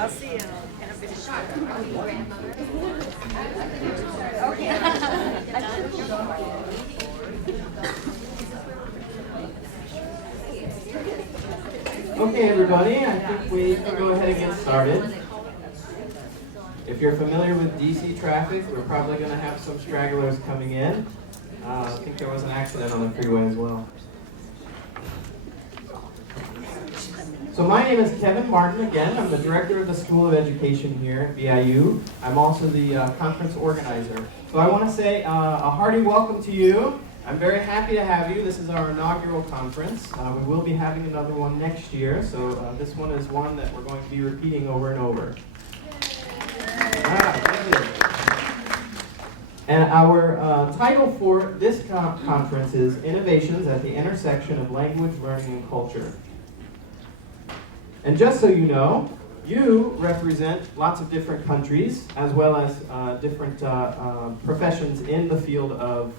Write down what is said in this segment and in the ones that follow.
I'll see you in a bit. Okay, everybody, I think we can go ahead and get started. If you're familiar with DC traffic, we're probably going to have some stragglers coming in. I think there was an accident on the freeway as well. So my name is Kevin Martin again. I'm the director of the School of Education here at BIU. I'm also the conference organizer. So I want to say a hearty welcome to you. I'm very happy to have you. This is our inaugural conference. We will be having another one next year, so this one is one that we're going to be repeating over and over. Thank you. And our title for this conference is Innovations at the Intersection of Language, Learning, and Culture. And just so you know, you represent lots of different countries as well as different professions in the field of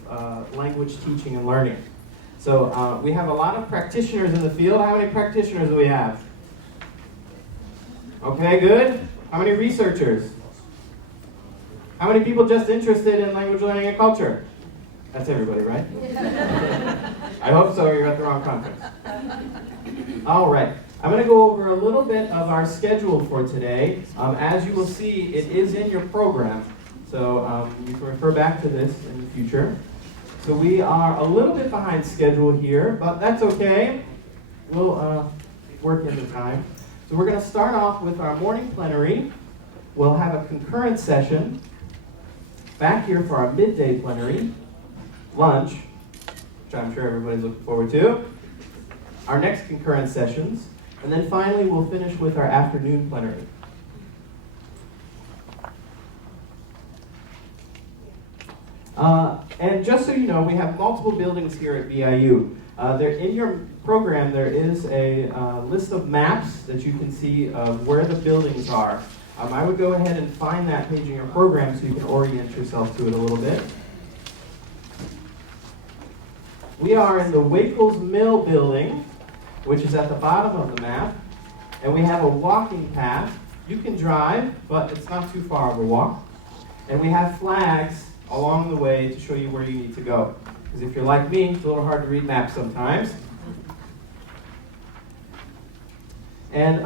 language teaching and learning. So we have a lot of practitioners in the field. How many practitioners do we have? Okay, good. How many researchers? How many people just interested in language, learning, and culture? That's everybody, right? I hope so, or you're at the wrong conference. All right. I'm going to go over a little bit of our schedule for today. As you will see, it is in your program, so you can refer back to this in the future. So we are a little bit behind schedule here, but that's okay. We'll work in the time. So we're going to start off with our morning plenary. We'll have a concurrent session back here for our midday plenary, lunch, which I'm sure everybody's looking forward to, our next concurrent sessions, and then finally we'll finish with our afternoon plenary. And just so you know, we have multiple buildings here at BIU. In your program there is a list of maps that you can see of where the buildings are. I would go ahead and find that page in your program so you can orient yourself to it a little bit. We are in the Wakel's Mill building, which is at the bottom of the map, and we have a walking path. You can drive, but it's not too far of a walk. And we have flags along the way to show you where you need to go. Because if you're like me, it's a little hard to read maps sometimes. And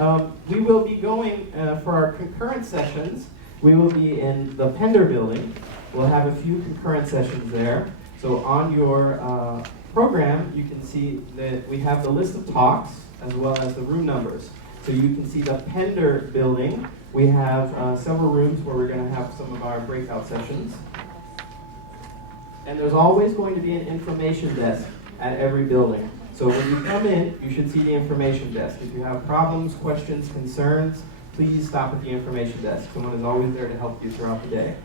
we will be going, for our concurrent sessions, we will be in the Pender building. We'll have a few concurrent sessions there. So on your program, you can see that we have the list of talks as well as the room numbers. So you can see the Pender building. We have several rooms where we're going to have some of our breakout sessions. And there's always going to be an information desk at every building. So when you come in, you should see the information desk. If you have problems, questions, concerns, please stop at the information desk. Someone is always there to help you throughout the day.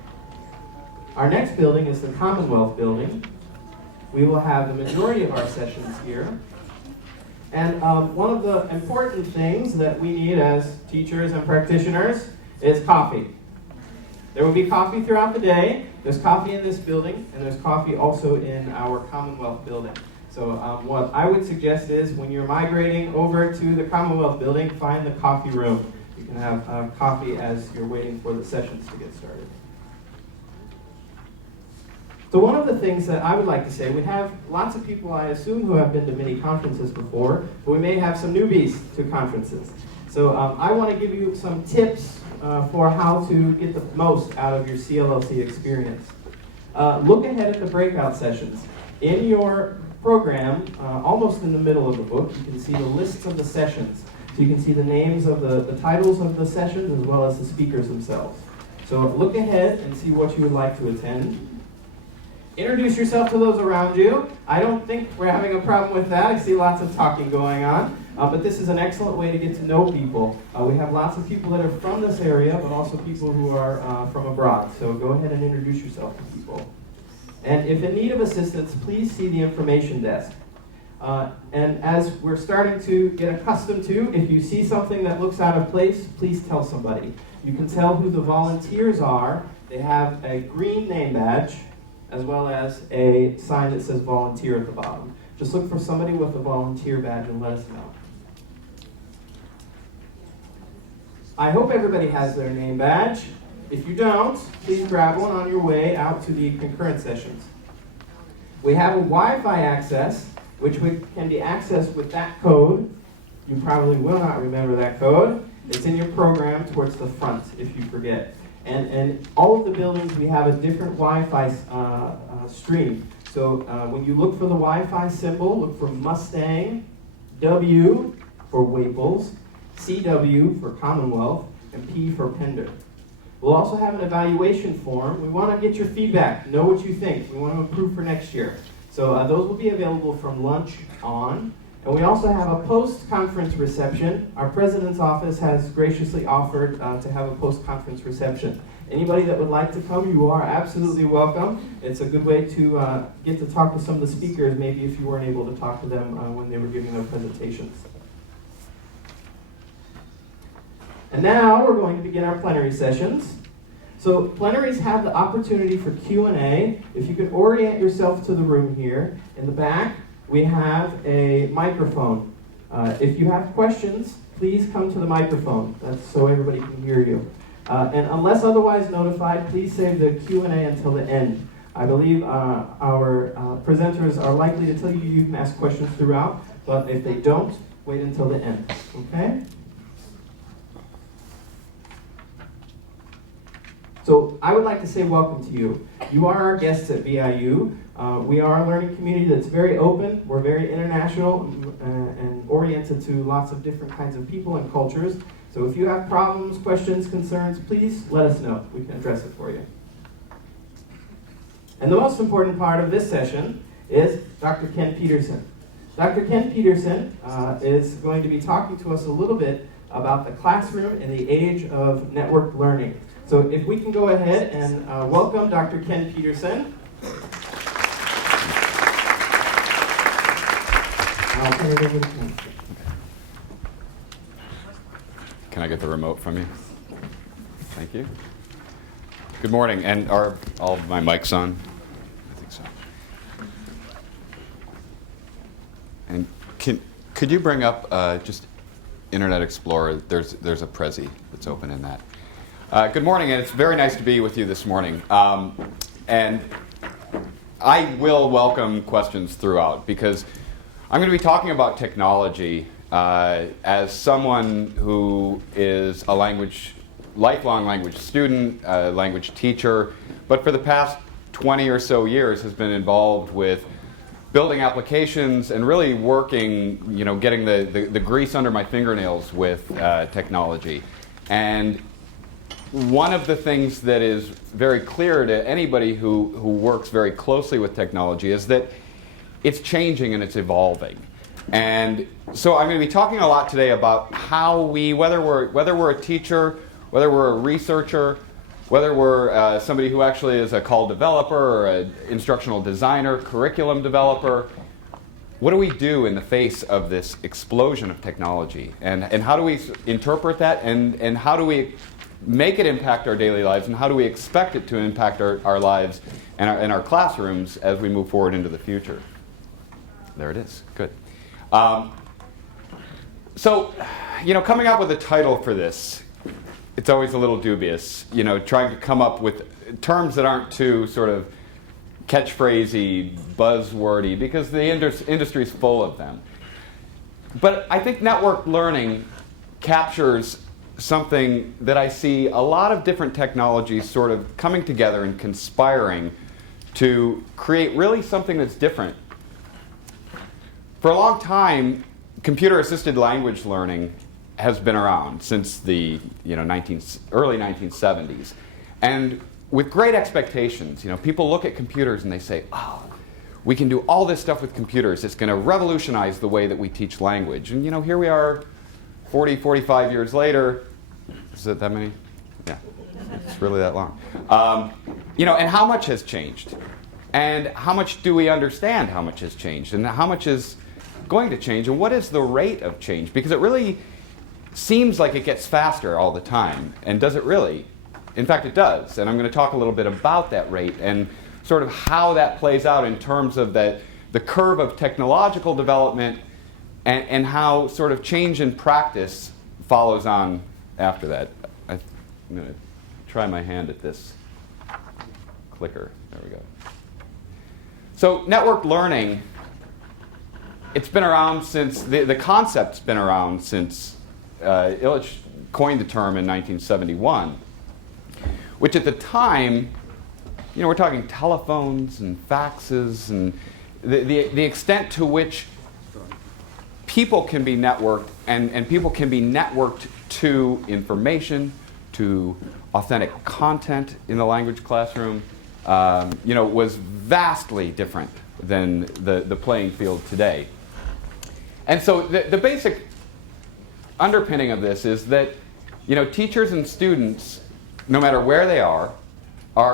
Our next building is the Commonwealth building. We will have the majority of our sessions here. And one of the important things that we need as teachers and practitioners is coffee. There will be coffee throughout the day. There's coffee in this building, and there's coffee also in our Commonwealth building. So what I would suggest is when you're migrating over to the Commonwealth building, find the coffee room. You can have coffee as you're waiting for the sessions to get started. So one of the things that I would like to say, we have lots of people, I assume, who have been to many conferences before, but we may have some newbies to conferences. So I want to give you some tips for how to get the most out of your CLLC experience. Look ahead at the breakout sessions. In your program, almost in the middle of the book, you can see the lists of the sessions. So you can see the names of the titles of the sessions as well as the speakers themselves. So look ahead and see what you would like to attend. Introduce yourself to those around you. I don't think we're having a problem with that. I see lots of talking going on. But this is an excellent way to get to know people. We have lots of people that are from this area, but also people who are from abroad. So go ahead and introduce yourself to people. And if in need of assistance, please see the information desk. And as we're starting to get accustomed to, if you see something that looks out of place, please tell somebody. You can tell who the volunteers are. They have a green name badge, as well as a sign that says volunteer at the bottom. Just look for somebody with a volunteer badge and let us know. I hope everybody has their name badge. If you don't, please grab one on your way out to the concurrent sessions. We have a Wi-Fi access, which can be accessed with that code. You probably will not remember that code. It's in your program towards the front if you forget. And all of the buildings, we have a different Wi-Fi stream. So when you look for the Wi-Fi symbol, look for Mustang, W for Waples, CW for Commonwealth, and P for Pender. We'll also have an evaluation form. We want to get your feedback, know what you think. We want to improve for next year. So those will be available from lunch on. And we also have a post-conference reception. Our president's office has graciously offered to have a post-conference reception. Anybody that would like to come, you are absolutely welcome. It's a good way to get to talk to some of the speakers, maybe if you weren't able to talk to them when they were giving their presentations. And now we're going to begin our plenary sessions. So plenaries have the opportunity for Q&A. If you could orient yourself to the room here. In the back, we have a microphone. If you have questions, please come to the microphone. That's so everybody can hear you. And unless otherwise notified, please save the Q&A until the end. I believe our presenters are likely to tell you you can ask questions throughout, but if they don't, wait until the end, okay? So I would like to say welcome to you. You are our guests at BIU. We are a learning community that's very open. We're very international and oriented to lots of different kinds of people and cultures. So if you have problems, questions, concerns, please let us know. We can address it for you. And the most important part of this session is Dr. Ken Peterson. Dr. Ken Peterson is going to be talking to us a little bit about the classroom in the age of networked learning. So if we can go ahead and welcome Dr. Ken Peterson. I'll turn it over to Ken. Can I get the remote from you? Thank you. Good morning, and are all of my mics on? I think so. And could you bring up just Internet Explorer? There's a Prezi that's open in that. Good morning, and it's very nice to be with you this morning. And I will welcome questions throughout, because I'm going to be talking about technology as someone who is a lifelong language student, a language teacher, but for the past 20 or so years has been involved with building applications and really working, getting the grease under my fingernails with technology. And one of the things that is very clear to anybody who works very closely with technology is that it's changing and it's evolving. And so I'm going to be talking a lot today about how whether we're a teacher, whether we're a researcher, whether we're somebody who actually is a call developer or an instructional designer, curriculum developer, what do we do in the face of this explosion of technology? And how do we interpret that? And how do we make it impact our daily lives? And how do we expect it to impact our lives and our classrooms as we move forward into the future? There it is. Good. So, coming up with a title for this, it's always a little dubious, trying to come up with terms that aren't too sort of catchphrasey, buzzwordy, because the industry is full of them. But I think networked learning captures something that I see a lot of different technologies sort of coming together and conspiring to create really something that's different. For a long time, computer-assisted language learning has been around since the early 1970s. And with great expectations, people look at computers and they say, oh, we can do all this stuff with computers. It's going to revolutionize the way that we teach language. And here we are 40, 45 years later. Is it that many? Yeah, it's really that long. And how much has changed? And how much do we understand how much has changed? And how much is going to change? And what is the rate of change? Because it really seems like it gets faster all the time. And does it really? In fact, it does. And I'm going to talk a little bit about that rate and sort of how that plays out in terms of the curve of technological development and how sort of change in practice follows on after that. I'm going to try my hand at this clicker. There we go. So networked learning, it's been around since, the concept's been around since Cllc coined the term in 1971, which at the time, we're talking telephones and faxes and the extent to which people can be networked and people can be networked to information, to authentic content in the language classroom, was vastly different than the playing field today. And so the basic underpinning of this is that teachers and students, no matter where they are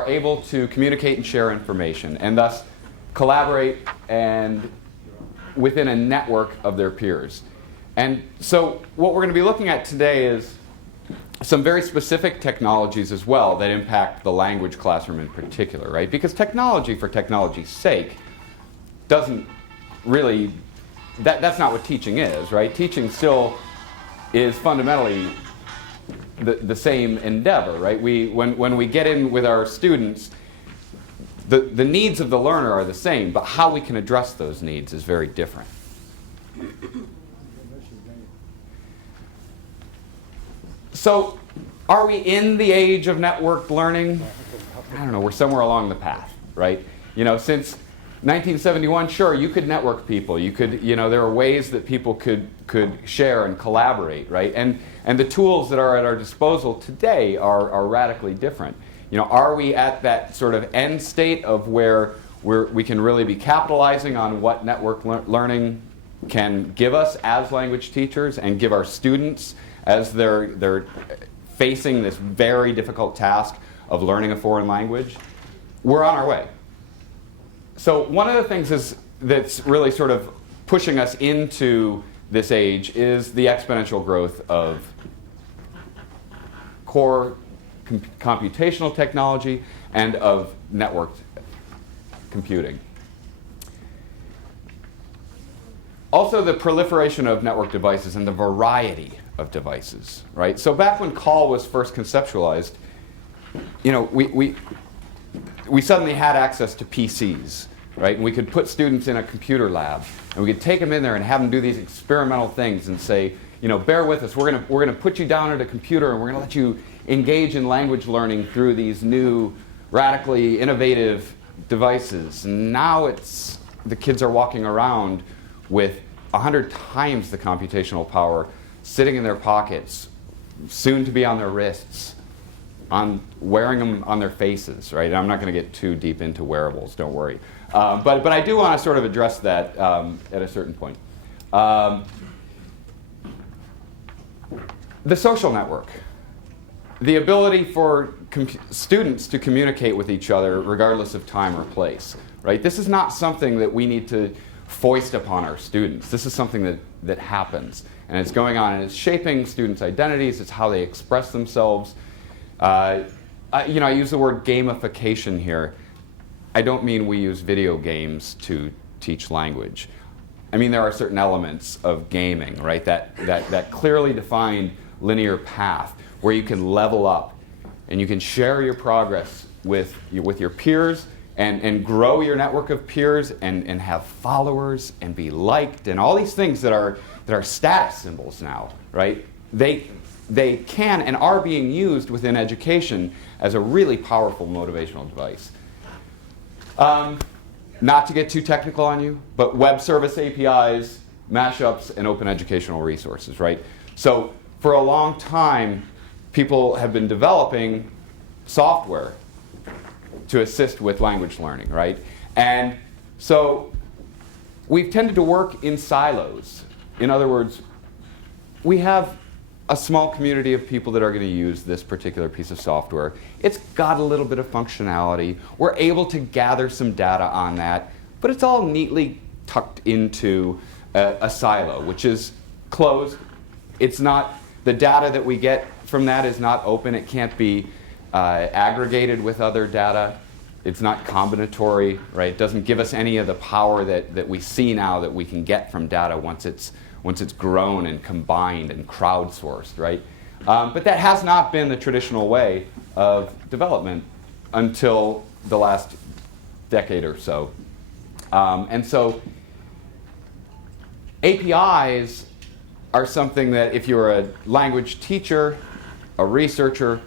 able to communicate and share information and thus collaborate and within a network of their peers. And so what we're going to be looking at today is some very specific technologies as well that impact the language classroom in particular, right? Because technology for technology's sake doesn't really, that's not what teaching is, right? Teaching still is fundamentally the same endeavor, right? When we get in with our students, the needs of the learner are the same, but how we can address those needs is very different. So, are we in the age of networked learning? I don't know, we're somewhere along the path, right? Since 1971, sure, you could network people. You could, there are ways that people could share and collaborate, right? And the tools that are at our disposal today are radically different. Are we at that sort of end state of where we can really be capitalizing on what networked learning can give us as language teachers and give our students as they're facing this very difficult task of learning a foreign language? We're on our way. So one of the things that's really sort of pushing us into this age is the exponential growth of core computational technology and of networked computing. Also, the proliferation of network devices and the variety of devices, right? So back when Cll was first conceptualized, we suddenly had access to PCs, right? And we could put students in a computer lab, and we could take them in there and have them do these experimental things and say, bear with us. We're gonna put you down at a computer, and we're gonna let you engage in language learning through these new, radically innovative devices. And now the kids are walking around with 100 times the computational power sitting in their pockets, soon to be on their wrists, wearing them on their faces, right? And I'm not going to get too deep into wearables, don't worry. But I do want to sort of address that at a certain point. The social network. The ability for students to communicate with each other regardless of time or place, right? This is not something that we need to foist upon our students. This is something that happens, and it's going on, and it's shaping students' identities. It's how they express themselves. I use the word gamification here. I don't mean we use video games to teach language. I mean there are certain elements of gaming, right? That clearly defined linear path where you can level up and you can share your progress with your peers and grow your network of peers and have followers and be liked and all these things that are status symbols now, right? They can and are being used within education as a really powerful motivational device. Not to get too technical on you, but web service APIs, mashups, and open educational resources, right? So for a long time, people have been developing software to assist with language learning, right? And so we've tended to work in silos. In other words, we have a small community of people that are going to use this particular piece of software. It's got a little bit of functionality. We're able to gather some data on that, but it's all neatly tucked into a silo, which is closed. It's not, the data that we get from that is not open. It can't be aggregated with other data. It's not combinatory, right? It doesn't give us any of the power that we see now that we can get from data once it's grown and combined and crowdsourced, right? But that has not been the traditional way of development until the last decade or so. And so APIs are something that if you're a language teacher, a researcher,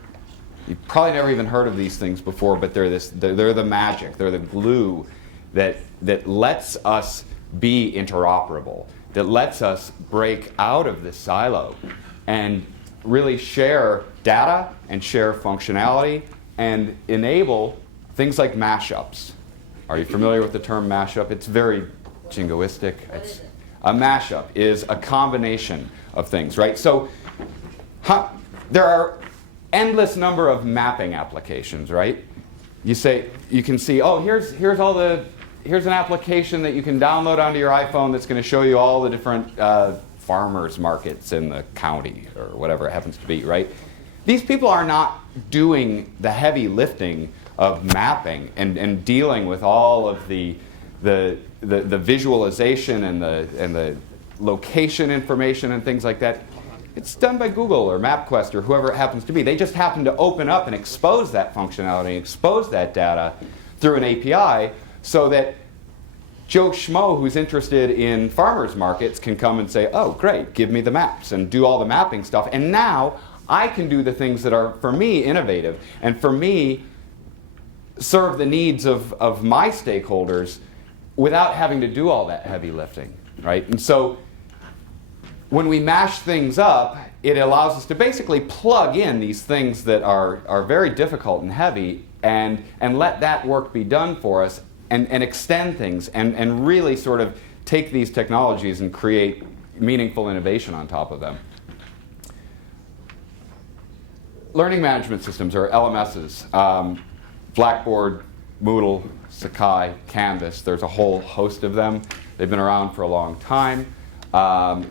you've probably never even heard of these things before, but they're the magic, they're the glue that lets us be interoperable, that lets us break out of this silo and really share data and share functionality and enable things like mashups. Are you familiar with the term mashup? It's very jingoistic. A mashup is a combination of things, right? So there are endless number of mapping applications, right? You can see, oh, here's an application that you can download onto your iPhone that's going to show you all the different farmers markets in the county or whatever it happens to be, right? These people are not doing the heavy lifting of mapping and dealing with all of the visualization and the location information and things like that. It's done by Google or MapQuest or whoever it happens to be. They just happen to open up and expose that functionality, expose that data through an API so that Joe Schmo who's interested in farmers markets can come and say, oh, great, give me the maps and do all the mapping stuff. And now I can do the things that are, for me, innovative and for me, serve the needs of my stakeholders without having to do all that heavy lifting, right? And so when we mash things up, it allows us to basically plug in these things that are very difficult and heavy and let that work be done for us and extend things and really sort of take these technologies and create meaningful innovation on top of them. Learning management systems, or LMSs, Blackboard, Moodle, Sakai, Canvas, there's a whole host of them. They've been around for a long time.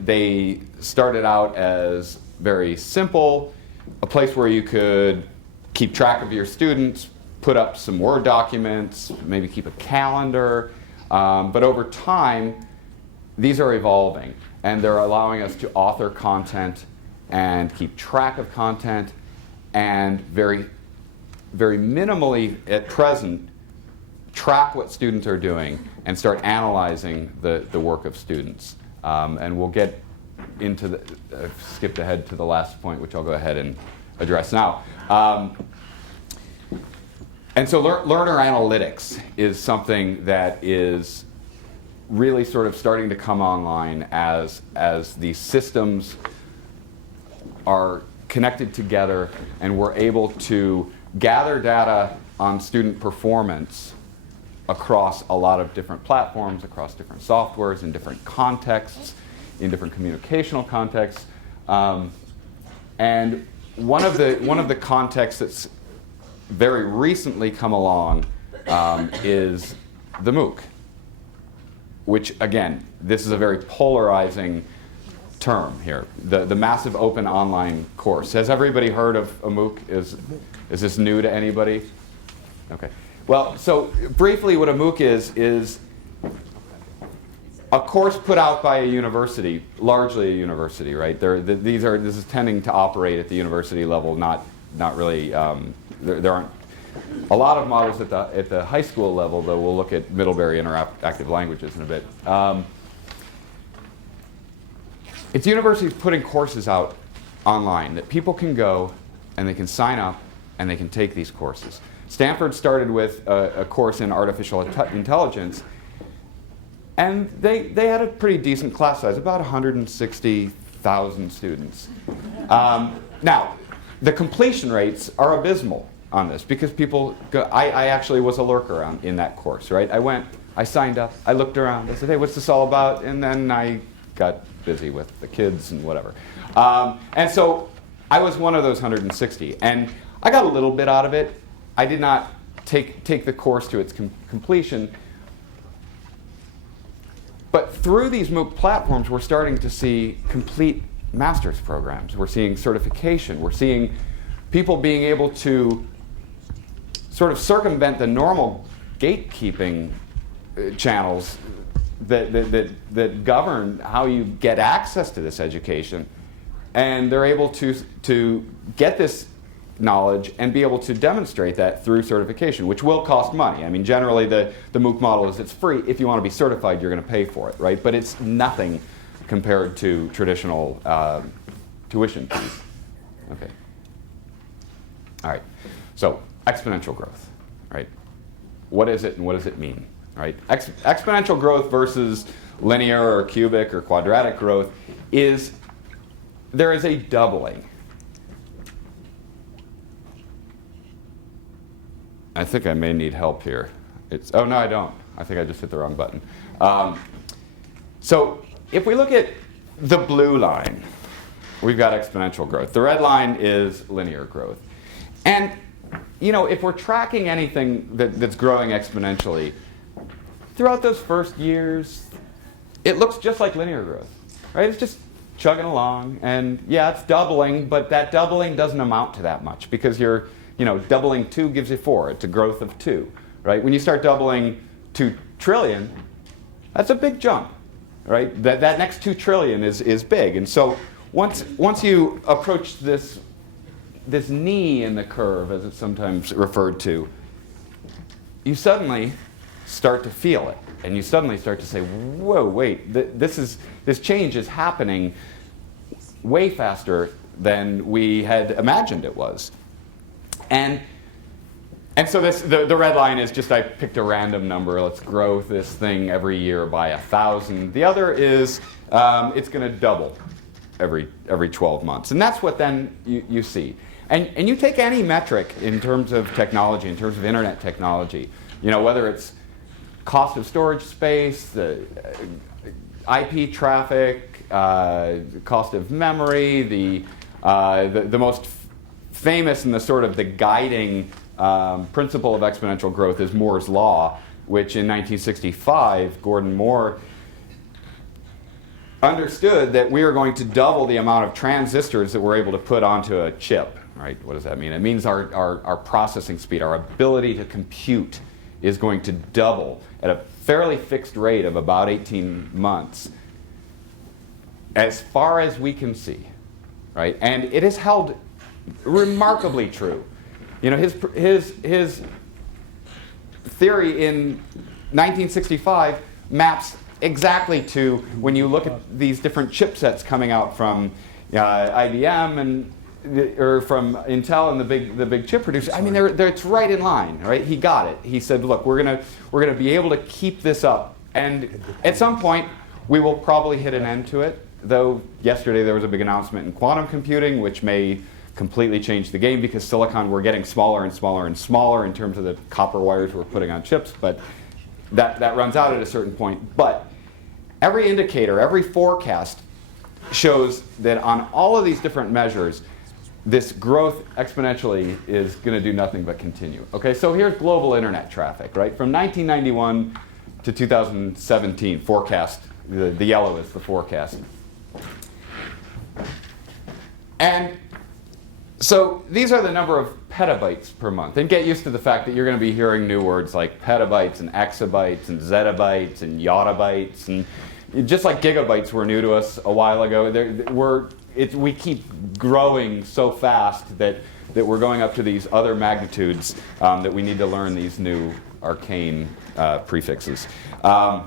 They started out as very simple, a place where you could keep track of your students, put up some Word documents, maybe keep a calendar. But over time, these are evolving, and they're allowing us to author content and keep track of content, and very, very minimally at present, track what students are doing and start analyzing the work of students. And we'll get into the, I've skipped ahead to the last point, which I'll go ahead and address now. And so learner analytics is something that is really sort of starting to come online as these systems are connected together and we're able to gather data on student performance across a lot of different platforms, across different softwares, in different contexts, in different communicational contexts. And one of the contexts that's very recently come along is the MOOC, which again, this is a very polarizing term here, the massive open online course. Has everybody heard of a MOOC? Is this new to anybody? Okay. Well, so briefly what a MOOC is a course put out by a university, largely a university, right? This is tending to operate at the university level, not really, there aren't a lot of models at the high school level, though we'll look at Middlebury Interactive Languages in a bit. It's universities putting courses out online that people can go and they can sign up and they can take these courses. Stanford started with a course in artificial intelligence, and they had a pretty decent class size, about 160,000 students. Now, the completion rates are abysmal on this because people go, I actually was a lurker in that course, right? I went, I signed up, I looked around, I said, hey, what's this all about? And then I got busy with the kids and whatever. And so I was one of those 160, and I got a little bit out of it. I did not take the course to its completion. But through these MOOC platforms, we're starting to see complete master's programs. We're seeing certification. We're seeing people being able to sort of circumvent the normal gatekeeping channels that govern how you get access to this education and they're able to get this knowledge and be able to demonstrate that through certification, which will cost money. I mean, generally the MOOC model is it's free. If you want to be certified, you're going to pay for it, right? But it's nothing compared to traditional tuition fees. Okay. All right. So exponential growth, right? What is it and what does it mean, right? Exponential growth versus linear or cubic or quadratic growth is there is a doubling. I think I may need help here. Oh, no, I don't. I think I just hit the wrong button. So if we look at the blue line, we've got exponential growth. The red line is linear growth. And you know, if we're tracking anything that's growing exponentially, throughout those first years, it looks just like linear growth, right? It's just chugging along, and yeah, it's doubling, but that doubling doesn't amount to that much because doubling 2 gives you 4. It's a growth of 2, right? When you start doubling 2 trillion, that's a big jump, right? That next 2 trillion is big, and so once you approach this knee in the curve, as it's sometimes referred to, you suddenly start to feel it, and you suddenly start to say, "Whoa, wait! This change is happening way faster than we had imagined it was." And so the red line is just I picked a random number. Let's grow this thing every year by 1,000. The other is it's going to double every 12 months, and that's what then you see. And you take any metric in terms of technology, in terms of internet technology, whether it's cost of storage space, the IP traffic, cost of memory, the most famous and the guiding principle of exponential growth is Moore's law, which in 1965, Gordon Moore understood that we are going to double the amount of transistors that we're able to put onto a chip. Right? What does that mean? It means our processing speed, our ability to compute is going to double at a fairly fixed rate of about 18 months as far as we can see. Right? And it is held remarkably true. His theory in 1965 maps exactly to when you look at these different chipsets coming out from IBM or from Intel and the big chip producers. I mean, it's right in line, right? He got it. He said, "Look, we're gonna be able to keep this up, and at some point we will probably hit an end to it." Though yesterday there was a big announcement in quantum computing, which may completely change the game because silicon we're getting smaller and smaller and smaller in terms of the copper wires we're putting on chips, but that runs out at a certain point. But every indicator, every forecast shows that on all of these different measures, this growth exponentially is going to do nothing but continue. Okay, so here's global internet traffic, right? From 1991 to 2017, forecast, the yellow is the forecast. And so these are the number of petabytes per month. And get used to the fact that you're going to be hearing new words like petabytes and exabytes and zettabytes and yottabytes. And just like gigabytes were new to us a while ago, we keep growing so fast that we're going up to these other magnitudes that we need to learn these new arcane prefixes. But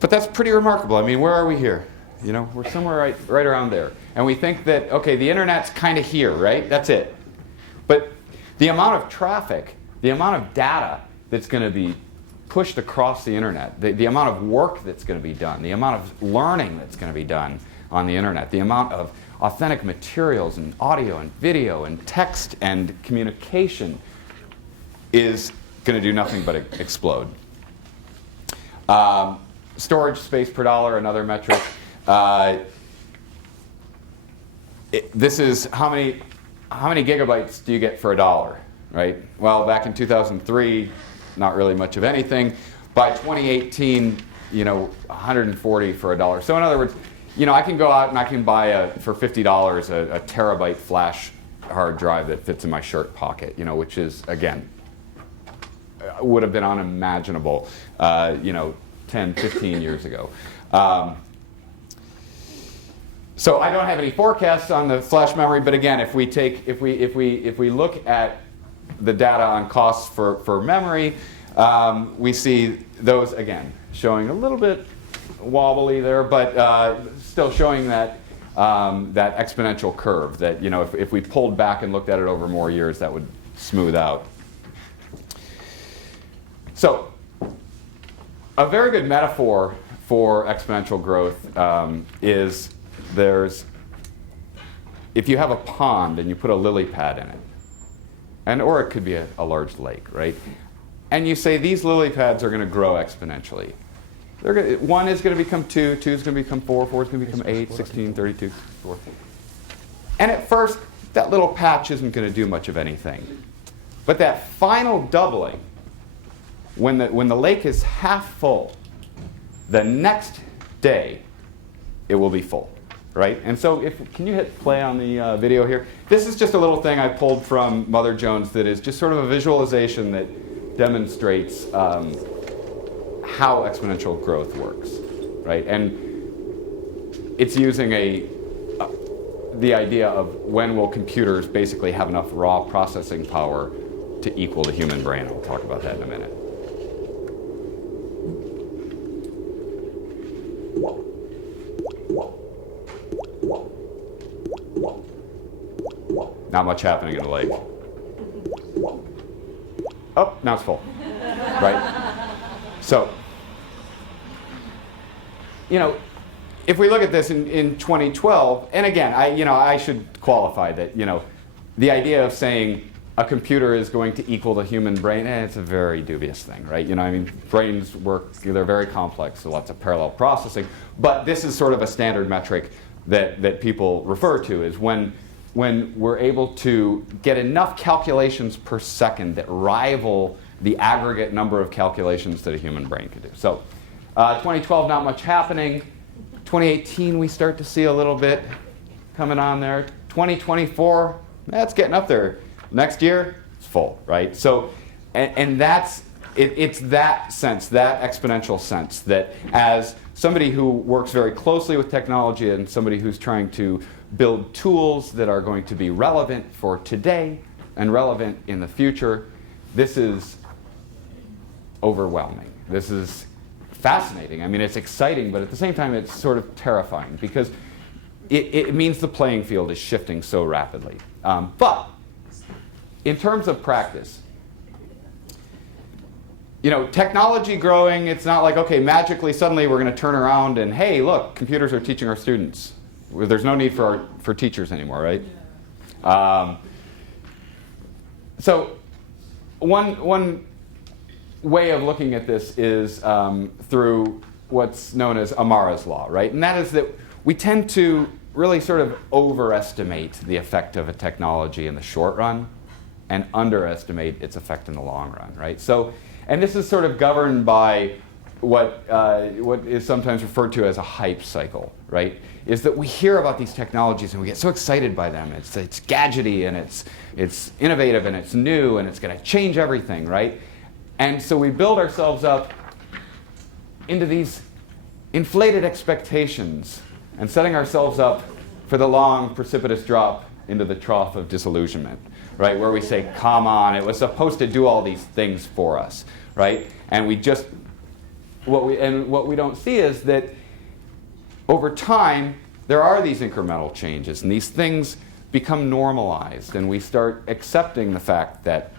that's pretty remarkable. I mean, where are we here? We're somewhere right around there. And we think that, okay, the internet's kind of here, right? That's it. But the amount of traffic, the amount of data that's going to be pushed across the internet, the amount of work that's going to be done, the amount of learning that's going to be done on the internet, the amount of authentic materials and audio and video and text and communication is going to do nothing but explode. Storage space per dollar, another metric. This is how many gigabytes do you get for $1, right? Well, back in 2003, not really much of anything. By 2018, 140 for $1. So in other words, I can go out and I can buy for $50 a terabyte flash hard drive that fits in my shirt pocket, which is, again, would have been unimaginable, 10, 15 years ago. So I don't have any forecasts on the flash memory, but again, if we look at the data on costs for memory, we see those again showing a little bit wobbly there, but still showing that that exponential curve. That if we pulled back and looked at it over more years, that would smooth out. So a very good metaphor for exponential growth is if you have a pond and you put a lily pad in it, or it could be a large lake, right? And you say these lily pads are going to grow exponentially. 1 is going to become 2, 2 is going to become 4, 4 is going to become 8, 16, 32, 4. And at first, that little patch isn't going to do much of anything. But that final doubling, when the lake is half full, the next day, it will be full, right? And so can you hit play on the video here? This is just a little thing I pulled from Mother Jones that is just sort of a visualization that demonstrates how exponential growth works, right? And it's using the idea of when will computers basically have enough raw processing power to equal the human brain. I'll talk about that in a minute. Not much happening in the lake. Oh, now it's full, right? So, if we look at this in 2012, and again, I should qualify that, the idea of saying a computer is going to equal the human brain, it's a very dubious thing, right? Brains work, they're very complex, so lots of parallel processing. But this is sort of a standard metric that people refer to is when we're able to get enough calculations per second that rival the aggregate number of calculations that a human brain can do. So 2012, not much happening. 2018, we start to see a little bit coming on there. 2024, that's getting up there. Next year, it's full, right? So, and it's that sense, that exponential sense, that as somebody who works very closely with technology and somebody who's trying to build tools that are going to be relevant for today and relevant in the future, this is overwhelming. This is fascinating. I mean, it's exciting, but at the same time, it's sort of terrifying because it means the playing field is shifting so rapidly. But in terms of practice, technology growing, it's not like, okay, magically suddenly we're going to turn around and, hey, look, computers are teaching our students. There's no need for teachers anymore, right? So one way of looking at this is through what's known as Amara's law, right? And that is that we tend to really sort of overestimate the effect of a technology in the short run and underestimate its effect in the long run, right? So, and this is sort of governed by what is sometimes referred to as a hype cycle, right? Is that we hear about these technologies and we get so excited by them. It's gadgety and it's innovative and it's new and it's going to change everything, right? And so we build ourselves up into these inflated expectations and setting ourselves up for the long, precipitous drop into the trough of disillusionment, right? Where we say, come on, it was supposed to do all these things for us, right? And what we don't see is that over time, there are these incremental changes, and these things become normalized, and we start accepting the fact that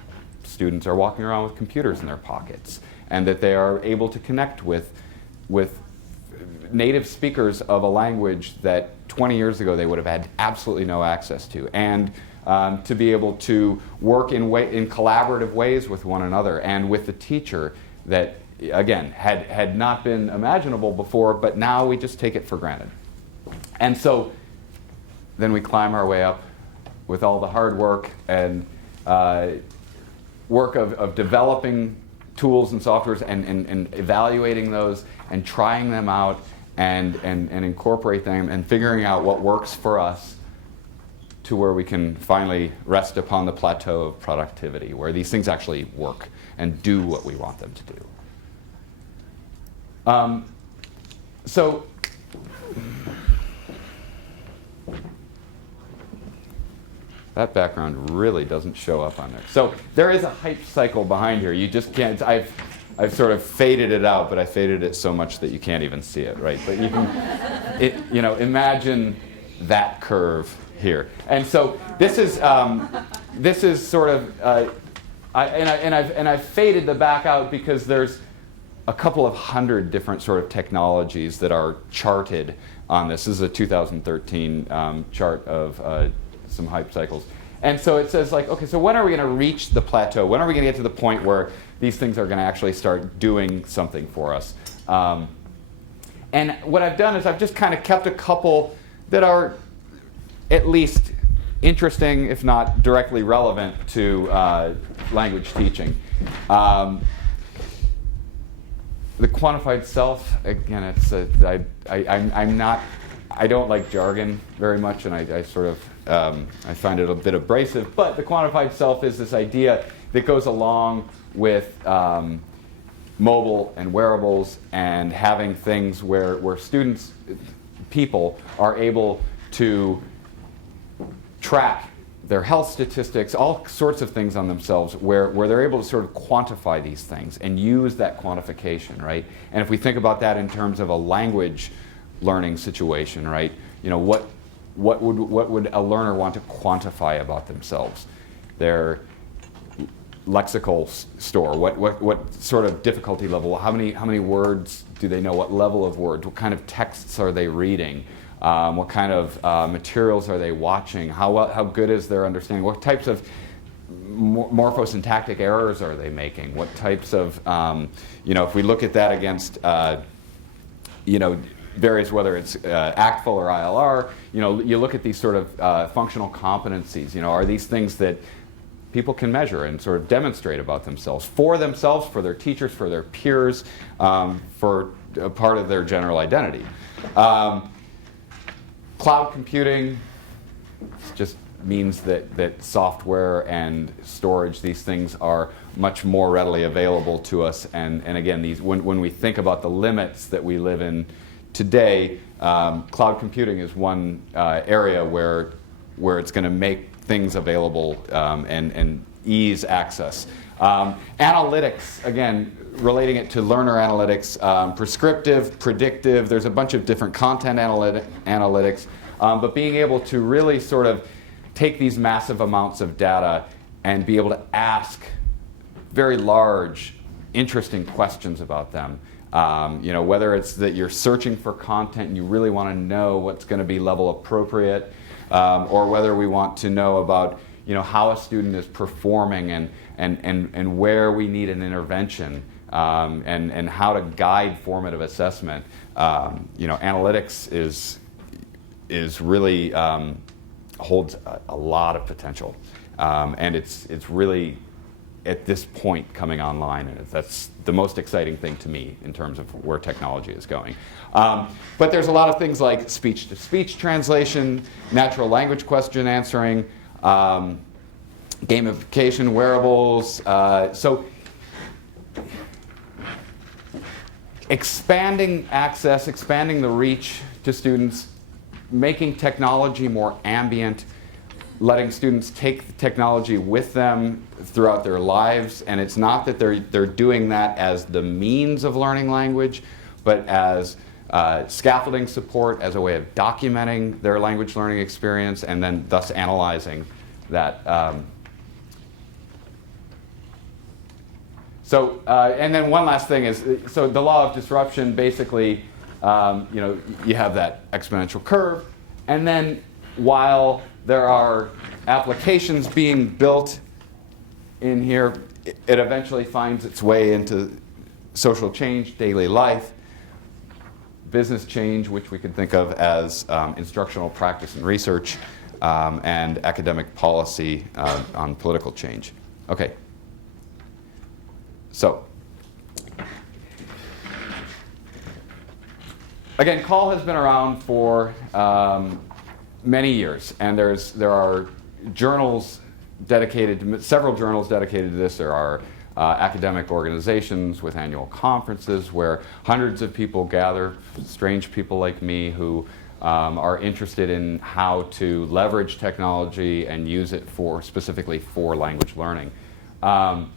students are walking around with computers in their pockets, and that they are able to connect with native speakers of a language that 20 years ago they would have had absolutely no access to, and to be able to work in collaborative ways with one another and with the teacher that, again, had not been imaginable before, but now we just take it for granted. And so then we climb our way up with all the hard work and work of developing tools and softwares and evaluating those and trying them out and incorporate them and figuring out what works for us to where we can finally rest upon the plateau of productivity, where these things actually work and do what we want them to do. So That background really doesn't show up on there. So there is a hype cycle behind here. You just can't, I've sort of faded it out, but I faded it so much that you can't even see it, right? But you can, imagine that curve here. And so this is sort of, I've faded the back out because there's a couple of hundred different sort of technologies that are charted on this. This is a 2013 chart of some hype cycles. And so it says, like, okay, so when are we going to reach the plateau? When are we going to get to the point where these things are going to actually start doing something for us? And what I've done is I've just kind of kept a couple that are at least interesting, if not directly relevant to language teaching. The quantified self, again, it's I don't like jargon very much, and I sort of I find it a bit abrasive. But the quantified self is this idea that goes along with mobile and wearables and having things where students, people, are able to track their health statistics, all sorts of things on themselves where they're able to sort of quantify these things and use that quantification, right? And if we think about that in terms of a language learning situation, right? What would a learner want to quantify about themselves? Their lexical store, what sort of difficulty level, how many words do they know, what level of words, what kind of texts are they reading? What kind of materials are they watching? How good is their understanding? What types of morphosyntactic errors are they making? What types of, if we look at that against, various, whether it's ACTFL or ILR, you look at these sort of functional competencies. Are these things that people can measure and sort of demonstrate about themselves, for their teachers, for their peers, for a part of their general identity? Cloud computing just means that software and storage, these things are much more readily available to us. And again, when we think about the limits that we live in today, cloud computing is one area where it's going to make things available and ease access. Analytics, again, relating it to learner analytics, prescriptive, predictive, there's a bunch of different content analytics, but being able to really sort of take these massive amounts of data and be able to ask very large, interesting questions about them. Whether it's that you're searching for content and you really want to know what's going to be level appropriate, or whether we want to know about how a student is performing and where we need an intervention, and how to guide formative assessment. Analytics is really holds a lot of potential, and it's really at this point coming online, and that's the most exciting thing to me in terms of where technology is going. But there's a lot of things like speech-to-speech translation, natural language question answering, gamification, wearables. So expanding access, expanding the reach to students, making technology more ambient, letting students take the technology with them throughout their lives. And it's not that they're doing that as the means of learning language, but as scaffolding support, as a way of documenting their language learning experience, and then thus analyzing that. And then one last thing is, so the law of disruption, basically, you have that exponential curve, and then while there are applications being built in here, it eventually finds its way into social change, daily life, business change, which we could think of as instructional practice and research, and academic policy on political change. Okay. So, again, Call has been around for many years, and there are journals dedicated to, several journals dedicated to this. There are academic organizations with annual conferences where hundreds of people gather, strange people like me who are interested in how to leverage technology and use it specifically for language learning. I'm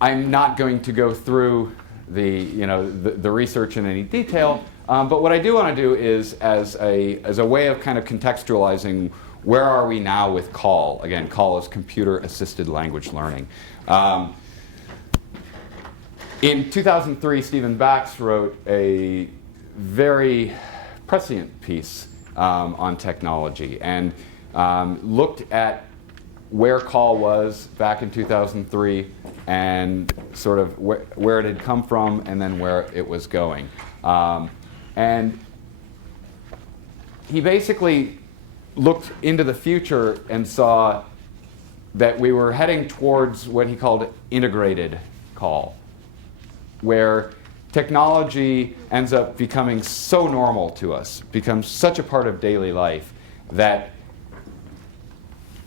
not going to go through the research in any detail, but what I do want to do is, as a way of kind of contextualizing where are we now with CALL. Again, CALL is computer-assisted language learning. In 2003, Stephen Bax wrote a very prescient piece on technology and looked at where CALL was back in 2003 and sort of where it had come from and then where it was going. And he basically looked into the future and saw that we were heading towards what he called integrated CALL, where technology ends up becoming so normal to us, becomes such a part of daily life, that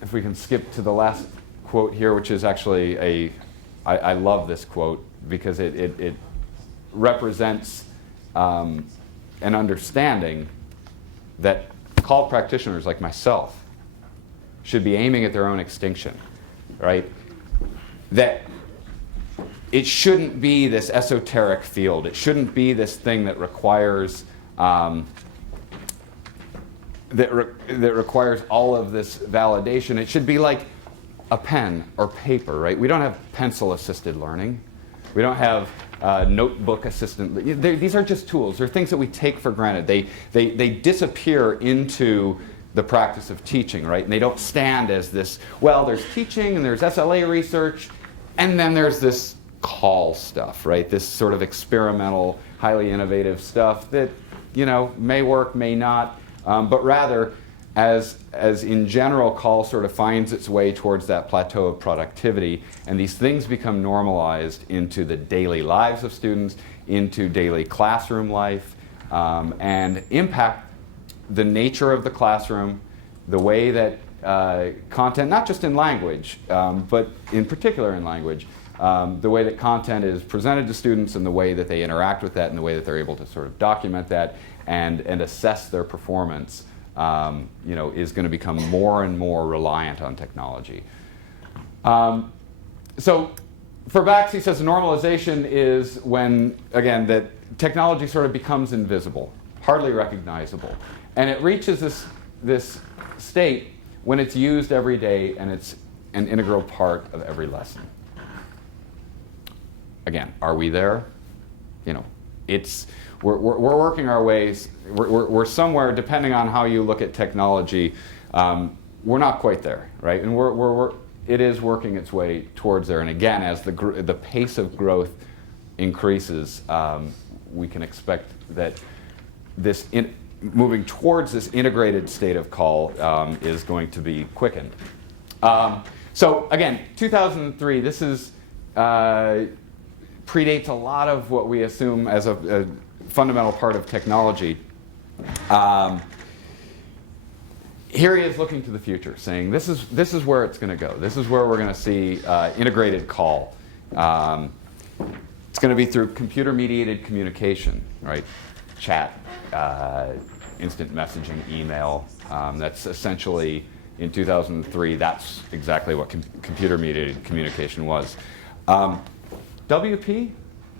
if we can skip to the last quote here, which is actually I love this quote because it represents an understanding that CALL practitioners like myself should be aiming at their own extinction, right? That it shouldn't be this esoteric field. It shouldn't be this thing that requires requires all of this validation. It should be like a pen or paper, right? We don't have pencil-assisted learning. We don't have notebook-assisted. These are just tools. They're things that we take for granted. They disappear into the practice of teaching, right? And they don't stand as this, well, there's teaching and there's SLA research, and then there's this CALL stuff, right? This sort of experimental, highly innovative stuff that, may work, may not, but rather, as in general, CALL sort of finds its way towards that plateau of productivity, and these things become normalized into the daily lives of students, into daily classroom life, and impact the nature of the classroom, the way that content, not just in language, but in particular in language, the way that content is presented to students and the way that they interact with that and the way that they're able to sort of document that and assess their performance, is going to become more and more reliant on technology. So for Bax, he says normalization is when, again, that technology sort of becomes invisible, hardly recognizable. And it reaches this state when it's used every day and it's an integral part of every lesson. Again, are we there? We're working our ways. We're somewhere, depending on how you look at technology, we're not quite there, right? And it is working its way towards there. And again, as the pace of growth increases, we can expect that this moving towards this integrated state of CALL is going to be quickened. So again, 2003. This is predates a lot of what we assume as a fundamental part of technology. Here he is looking to the future, saying this is where it's going to go. This is where we're going to see integrated CALL. It's going to be through computer-mediated communication, right? Chat, instant messaging, email. That's essentially, in 2003, that's exactly what computer-mediated communication was. WP? I'm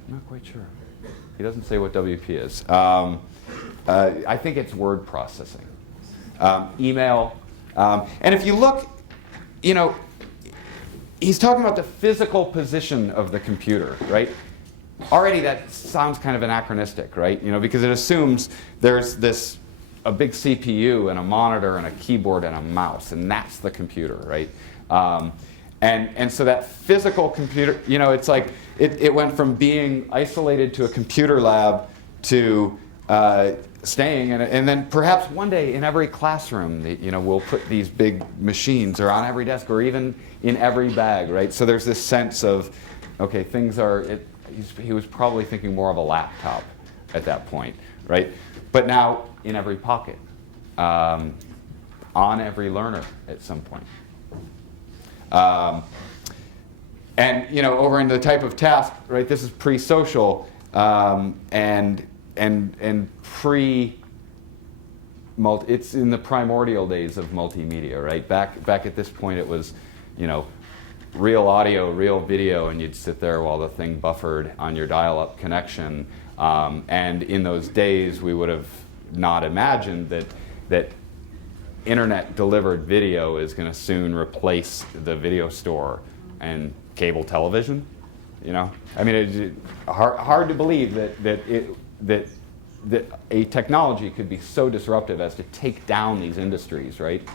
not quite sure. He doesn't say what WP is. I think it's word processing. Email. And if you look, he's talking about the physical position of the computer, right? Already that sounds kind of anachronistic, right? Because it assumes there's a big CPU and a monitor and a keyboard and a mouse, and that's the computer, right? And so that physical computer, it's like it went from being isolated to a computer lab to staying, and then perhaps one day in every classroom, we'll put these big machines, or on every desk, or even in every bag, right? So there's this sense of, okay, things are. He was probably thinking more of a laptop at that point, right? But now in every pocket, on every learner at some point. And over in the type of task, right? This is pre-social and pre it's in the primordial days of multimedia, right? Back at this point, it was, real audio, real video, and you'd sit there while the thing buffered on your dial-up connection. And in those days, we would have not imagined that internet-delivered video is going to soon replace the video store and cable television. I mean, it's hard to believe that a technology could be so disruptive as to take down these industries, right?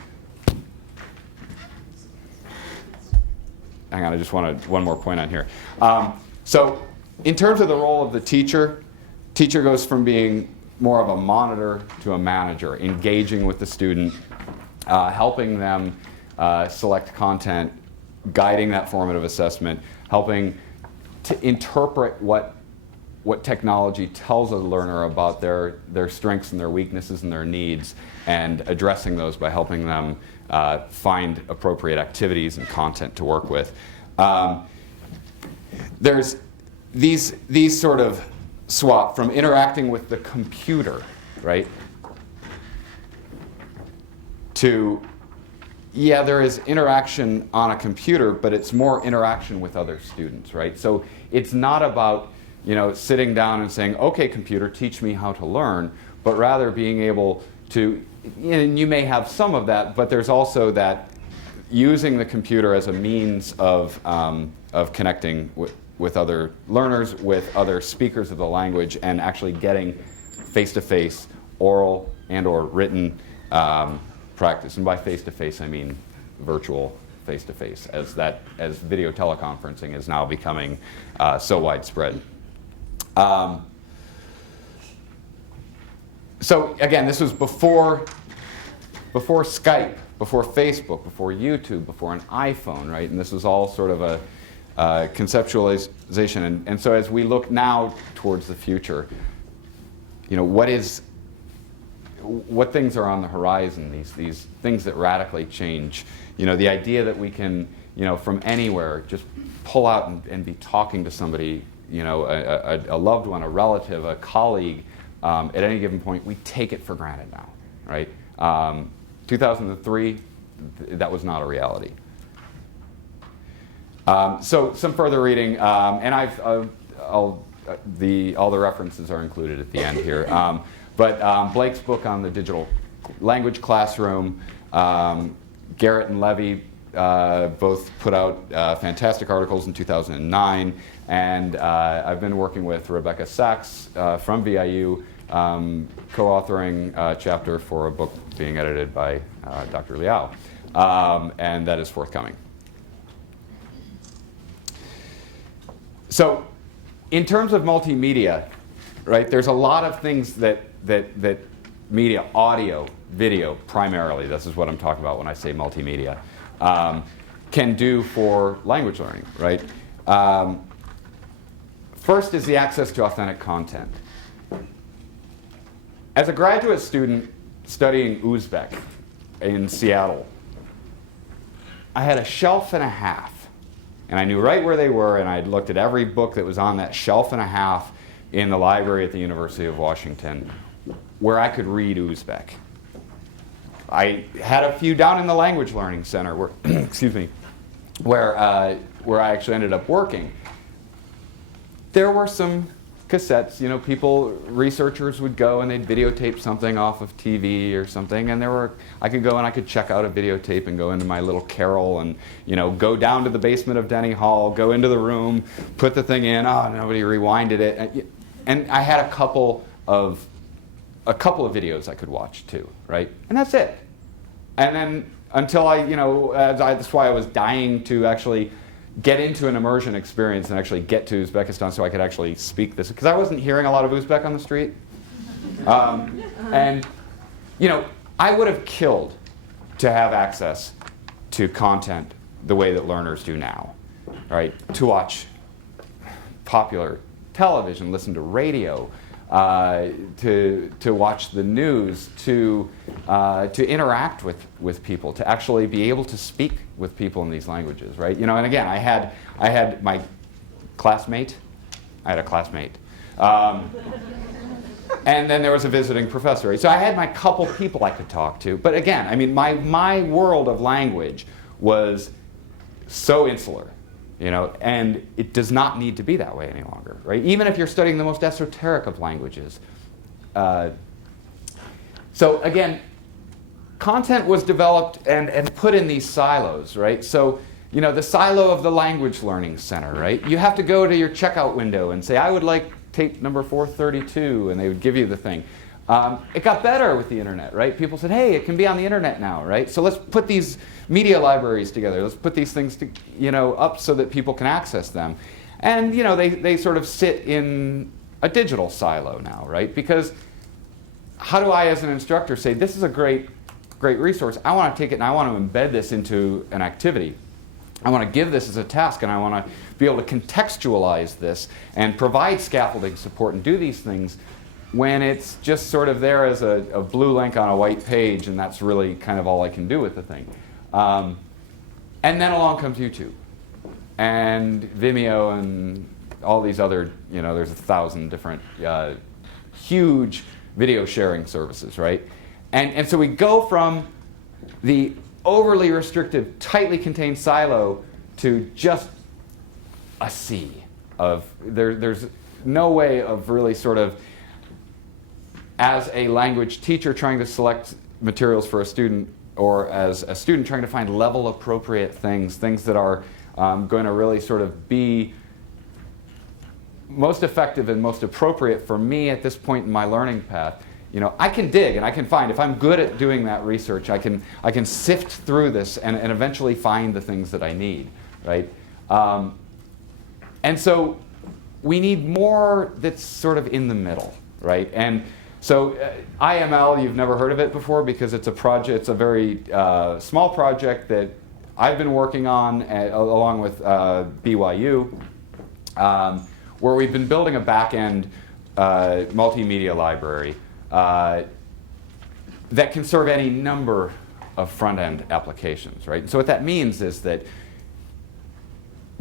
Hang on, I just wanted one more point on here. So in terms of the role of the teacher goes from being more of a monitor to a manager, engaging with the student, helping them select content, guiding that formative assessment, helping to interpret what technology tells a learner about their strengths and their weaknesses and their needs, and addressing those by helping them find appropriate activities and content to work with. There's these sort of swap from interacting with the computer, right, to, there is interaction on a computer, but it's more interaction with other students, right? So it's not about sitting down and saying, okay, computer, teach me how to learn, but rather being able to, and you may have some of that, but there's also that using the computer as a means of connecting with other learners, with other speakers of the language, and actually getting face-to-face, oral and or written practice. And by face-to-face, I mean virtual face-to-face, as video teleconferencing is now becoming so widespread. So again, this was before Skype, before Facebook, before YouTube, before an iPhone, right? And this was all sort of a conceptualization. And so as we look now towards the future, what things are on the horizon? These things that radically change. The idea that we can, from anywhere, just pull out and be talking to somebody, a loved one, a relative, a colleague, at any given point, we take it for granted now, right? 2003, that was not a reality. So some further reading, and all the references are included at the end here. But Blake's book on the digital language classroom, Garrett and Levy both put out fantastic articles in 2009, and I've been working with Rebecca Sachs from VIU, co-authoring a chapter for a book being edited by Dr. Liao, and that is forthcoming. So in terms of multimedia, right, there's a lot of things that media, audio, video primarily, this is what I'm talking about when I say multimedia, can do for language learning, right? First is the access to authentic content. As a graduate student studying Uzbek in Seattle, I had a shelf and a half, and I knew right where they were, and I'd looked at every book that was on that shelf and a half in the library at the University of Washington where I could read Uzbek. I had a few down in the Language Learning Center where, excuse me, where I actually ended up working. There were some cassettes, researchers would go and they'd videotape something off of TV or something, and I could go and I could check out a videotape and go into my little Carol and, go down to the basement of Denny Hall, go into the room, put the thing in, nobody rewinded it. And I had a couple of videos I could watch too, right? And that's it. And then until that's why I was dying to actually get into an immersion experience and actually get to Uzbekistan so I could actually speak this, because I wasn't hearing a lot of Uzbek on the street. And I would have killed to have access to content the way that learners do now, right? To watch popular television, listen to radio, to watch the news, to interact with people, to actually be able to speak with people in these languages, right? And again, I had my classmate. I had a classmate. And then there was a visiting professor. Right? So I had my couple people I could talk to. But again, I mean, my world of language was so insular, you know, and it does not need to be that way any longer, right? Even if you're studying the most esoteric of languages. So again, content was developed and put in these silos, right? So, you know, the silo of the Language Learning Center, right? You have to go to your checkout window and say, I would like tape number 432, and they would give you the thing. It got better with the internet, right? People said, hey, it can be on the internet now, right? So let's put these media libraries together. Let's put these things up so that people can access them. And you know, they sort of sit in a digital silo now, right? Because how do I, as an instructor, say, this is a great resource. I want to take it and I want to embed this into an activity. I want to give this as a task, and I want to be able to contextualize this and provide scaffolding support and do these things when it's just sort of there as a blue link on a white page, and that's really kind of all I can do with the thing. And then along comes YouTube and Vimeo and all these other, you know, there's 1,000 different huge video sharing services, right? And so we go from the overly restrictive, tightly contained silo to just a sea of, there's no way of really sort of, as a language teacher trying to select materials for a student, or as a student trying to find level appropriate things that are going to really sort of be most effective and most appropriate for me at this point in my learning path. You know, I can dig and I can find, if I'm good at doing that research, I can sift through this and eventually find the things that I need, right? And so we need more that's sort of in the middle, right? And so IML, you've never heard of it before because it's a project, it's a very small project that I've been working on along with BYU, where we've been building a back-end multimedia library that can serve any number of front-end applications, right? So what that means is that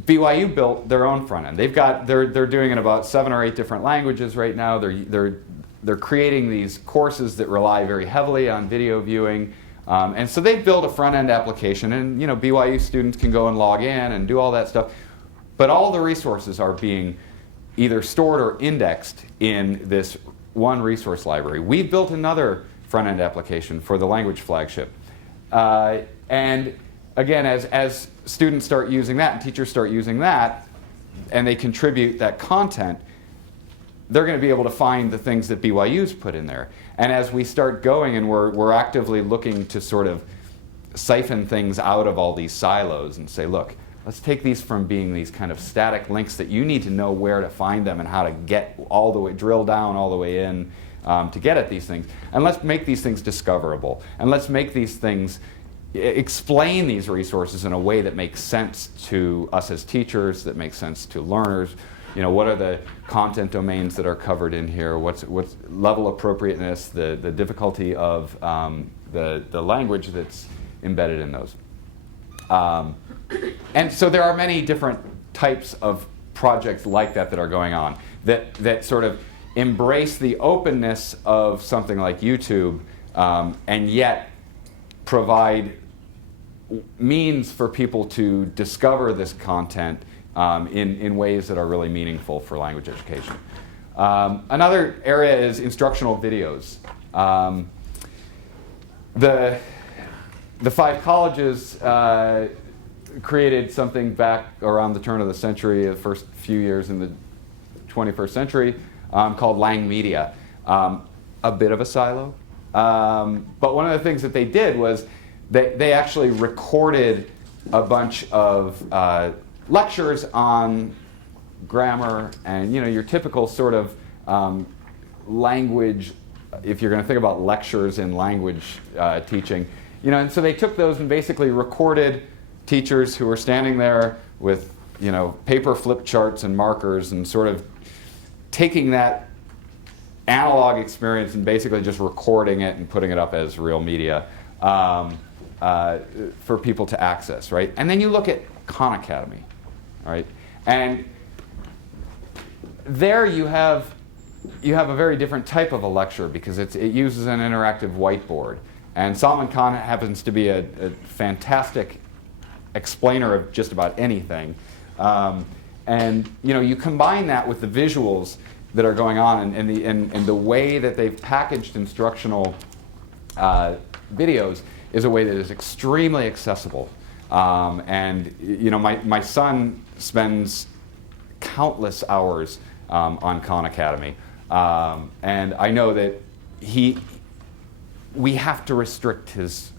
BYU built their own front end. They're doing it in about 7 or 8 different languages right now. They're creating these courses that rely very heavily on video viewing, and so they've built a front end application. And you know, BYU students can go and log in and do all that stuff, but all the resources are being either stored or indexed in this one resource library. We've built another front end application for the language flagship, and again, as students start using that and teachers start using that, and they contribute that content, they're going to be able to find the things that BYU's put in there. And as we start going and we're actively looking to sort of siphon things out of all these silos and say, look, let's take these from being these kind of static links that you need to know where to find them and how to get all the way, drill down all the way in to get at these things. And let's make these things discoverable. And let's make these things, explain these resources in a way that makes sense to us as teachers, that makes sense to learners. You know, what are the content domains that are covered in here? What's level appropriateness, the difficulty of the language that's embedded in those. And so there are many different types of projects like that are going on that sort of embrace the openness of something like YouTube, and yet provide means for people to discover this content in ways that are really meaningful for language education. Another area is instructional videos. The 5 colleges created something back around the turn of the century, the first few years in the 21st century, called Lang Media. A bit of a silo. But one of the things that they did was they actually recorded a bunch of lectures on grammar and, you know, your typical sort of language, if you're going to think about lectures in language teaching. You know, and so they took those and basically recorded teachers who were standing there with, you know, paper flip charts and markers and sort of taking that analog experience and basically just recording it and putting it up as real media for people to access, right? And then you look at Khan Academy, right? And there you have you have a very different type of a lecture because it uses an interactive whiteboard. And Salman Khan happens to be a fantastic explainer of just about anything. And you combine that with the visuals that are going on and the way that they've packaged instructional videos is a way that is extremely accessible. My son spends countless hours on Khan Academy. And I know that we have to restrict his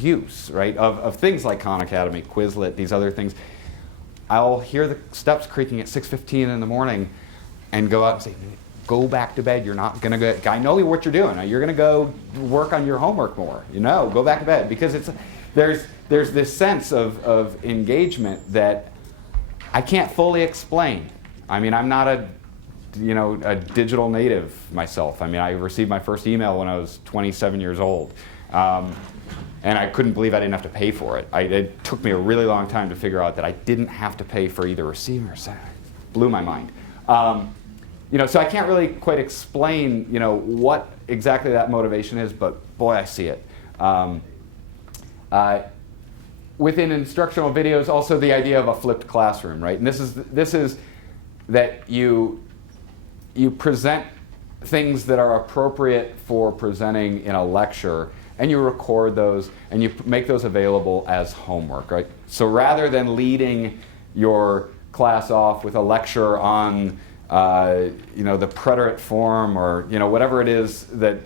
use, right, of things like Khan Academy, Quizlet, these other things. I'll hear the steps creaking at 6:15 in the morning and go out and say, go back to bed. You're not going to go. I know what you're doing. You're going to go work on your homework more. Go back to bed. Because there's this sense of engagement that I can't fully explain. I mean, I'm not a digital native myself. I mean, I received my first email when I was 27 years old. And I couldn't believe I didn't have to pay for it. It took me a really long time to figure out that I didn't have to pay for either receiving or sending. It blew my mind. So I can't really quite explain, what exactly that motivation is, but boy, I see it. Within instructional videos, also the idea of a flipped classroom, right? And this is that you present things that are appropriate for presenting in a lecture, and you record those, and you make those available as homework, right? So rather than leading your class off with a lecture on, the preterite form or, whatever it is that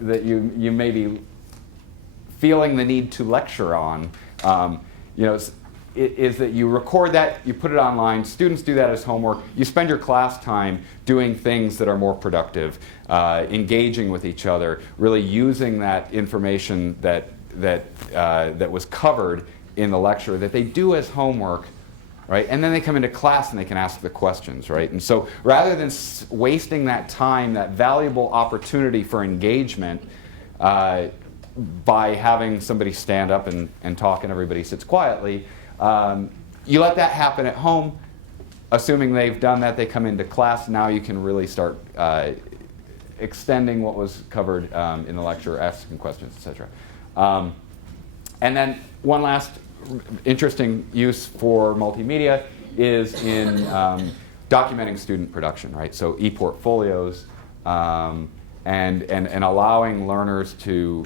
you may be feeling the need to lecture on, is that you record that, you put it online, students do that as homework, you spend your class time doing things that are more productive, engaging with each other, really using that information that was covered in the lecture that they do as homework, right? And then they come into class and they can ask the questions, right? And so rather than wasting that time, that valuable opportunity for engagement, by having somebody stand up and talk and everybody sits quietly, you let that happen at home. Assuming they've done that, they come into class. Now you can really start extending what was covered in the lecture, asking questions, etc. And then one last interesting use for multimedia is in documenting student production, right? So e-portfolios and allowing learners to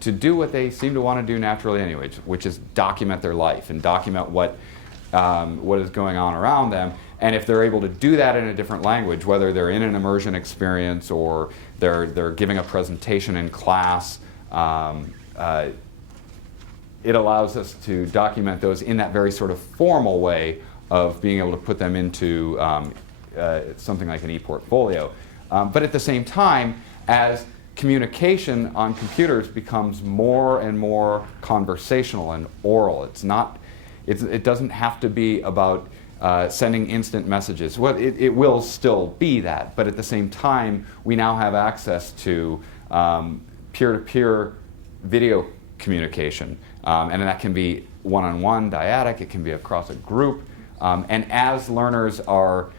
do what they seem to want to do naturally anyway, which is document their life and document what is going on around them. And if they're able to do that in a different language, whether they're in an immersion experience or they're giving a presentation in class, it allows us to document those in that very sort of formal way of being able to put them into something like an e-portfolio. But at the same time, as communication on computers becomes more and more conversational and oral. It doesn't have to be about sending instant messages. Well, it will still be that, but at the same time, we now have access to peer-to-peer video communication. And that can be one-on-one, dyadic, it can be across a group. And as learners are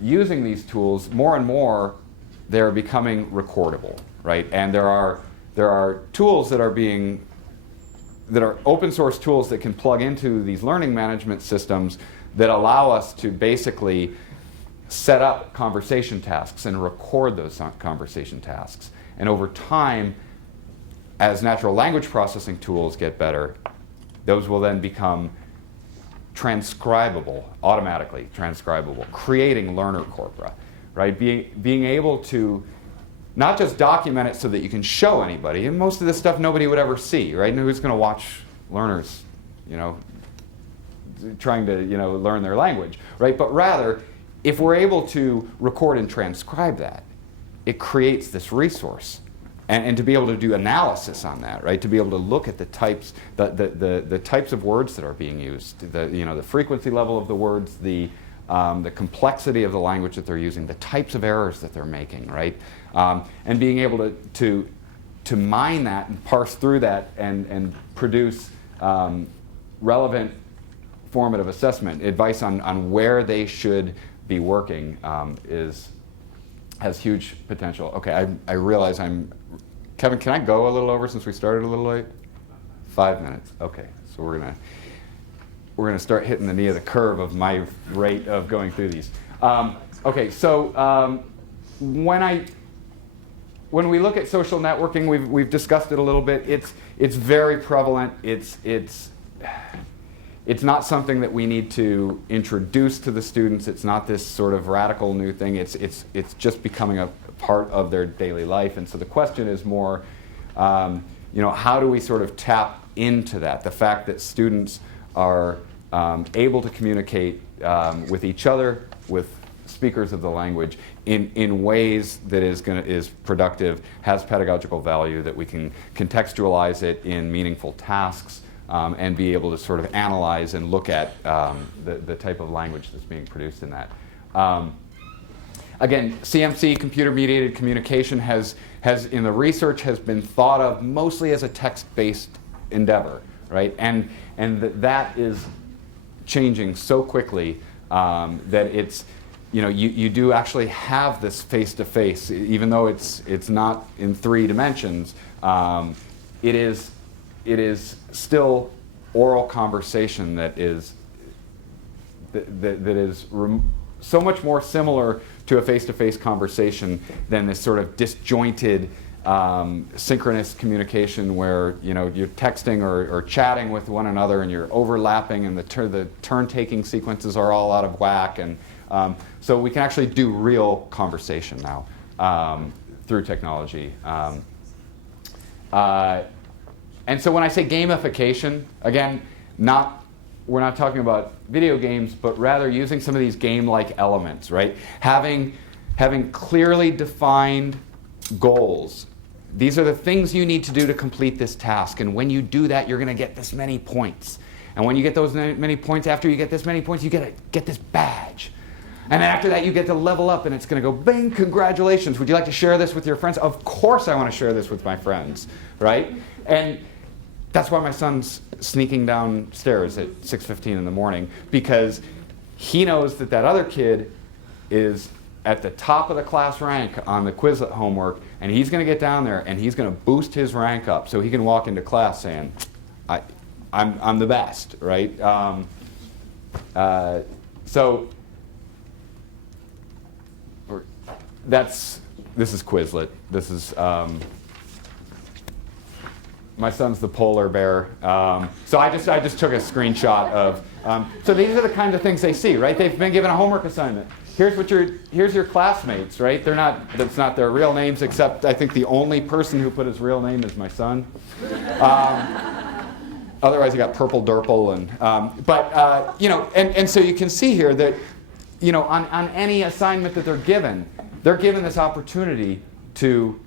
using these tools, more and more they're becoming recordable, right? And there are tools that are open source tools that can plug into these learning management systems that allow us to basically set up conversation tasks and record those conversation tasks. And over time, as natural language processing tools get better, those will then become transcribable, automatically transcribable, creating learner corpora, right? Being able to not just document it so that you can show anybody, and most of this stuff nobody would ever see, right? And who's going to watch learners, trying to, learn their language, right? But rather, if we're able to record and transcribe that, it creates this resource. And to be able to do analysis on that, right? To be able to look at the types, the types of words that are being used, the frequency level of the words, the complexity of the language that they're using, the types of errors that they're making, right? And being able to mine that and parse through that and produce relevant formative assessment, advice on where they should be working has huge potential. Okay, I realize Kevin, can I go a little over since we started a little late? 5 minutes. Okay, so we're gonna start hitting the knee of the curve of my rate of going through these. Okay, so when we look at social networking, we've discussed it a little bit. It's very prevalent. It's not something that we need to introduce to the students. It's not this sort of radical new thing. It's just becoming a part of their daily life. And so the question is more, how do we sort of tap into that? The fact that students are able to communicate with each other, with speakers of the language, in ways that is productive, has pedagogical value, that we can contextualize it in meaningful tasks, and be able to sort of analyze and look at the type of language that's being produced in that. Again, CMC, computer-mediated communication, has in the research has been thought of mostly as a text-based endeavor, right? And that is changing so quickly that it's, you do actually have this face-to-face, even though it's not in 3 dimensions. It is still oral conversation that is so much more similar to a face-to-face conversation than this sort of disjointed synchronous communication where you're texting or chatting with one another and you're overlapping and the turn-taking sequences are all out of whack. And so we can actually do real conversation now through technology. And so when I say gamification, again, we're not talking about video games, but rather using some of these game-like elements, right? Having clearly defined goals. These are the things you need to do to complete this task. And when you do that, you're going to get this many points. And when you get those many points, after you get this many points, you get this badge. And then after that, you get to level up, and it's going to go, bing, congratulations. Would you like to share this with your friends? Of course I want to share this with my friends, right? And that's why my son's sneaking downstairs at 6:15 in the morning, because he knows that other kid is at the top of the class rank on the Quizlet homework, and he's going to get down there and he's going to boost his rank up so he can walk into class saying, I'm the best, right? So this is Quizlet. This is my son's the polar bear. So I just took a screenshot of. So these are the kinds of things they see, right? They've been given a homework assignment. Here's your classmates, right? That's not their real names, except I think the only person who put his real name is my son. Otherwise, you got Purple Durple, and so you can see here that on any assignment that they're given this opportunity to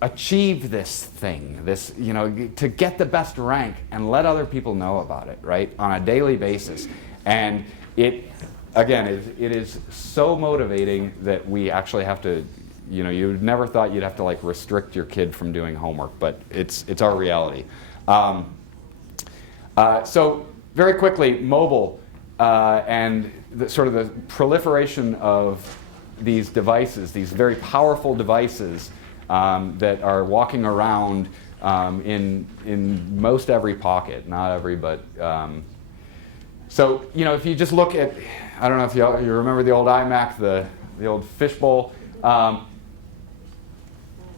achieve this thing, to get the best rank and let other people know about it, right, on a daily basis. And it is so motivating that we actually have to, you'd never thought you'd have to restrict your kid from doing homework, but it's our reality. So very quickly, mobile and the proliferation of these devices, these very powerful devices that are walking around in most every pocket, not every, but so if you just look at, I don't know if you remember the old iMac, the old fishbowl.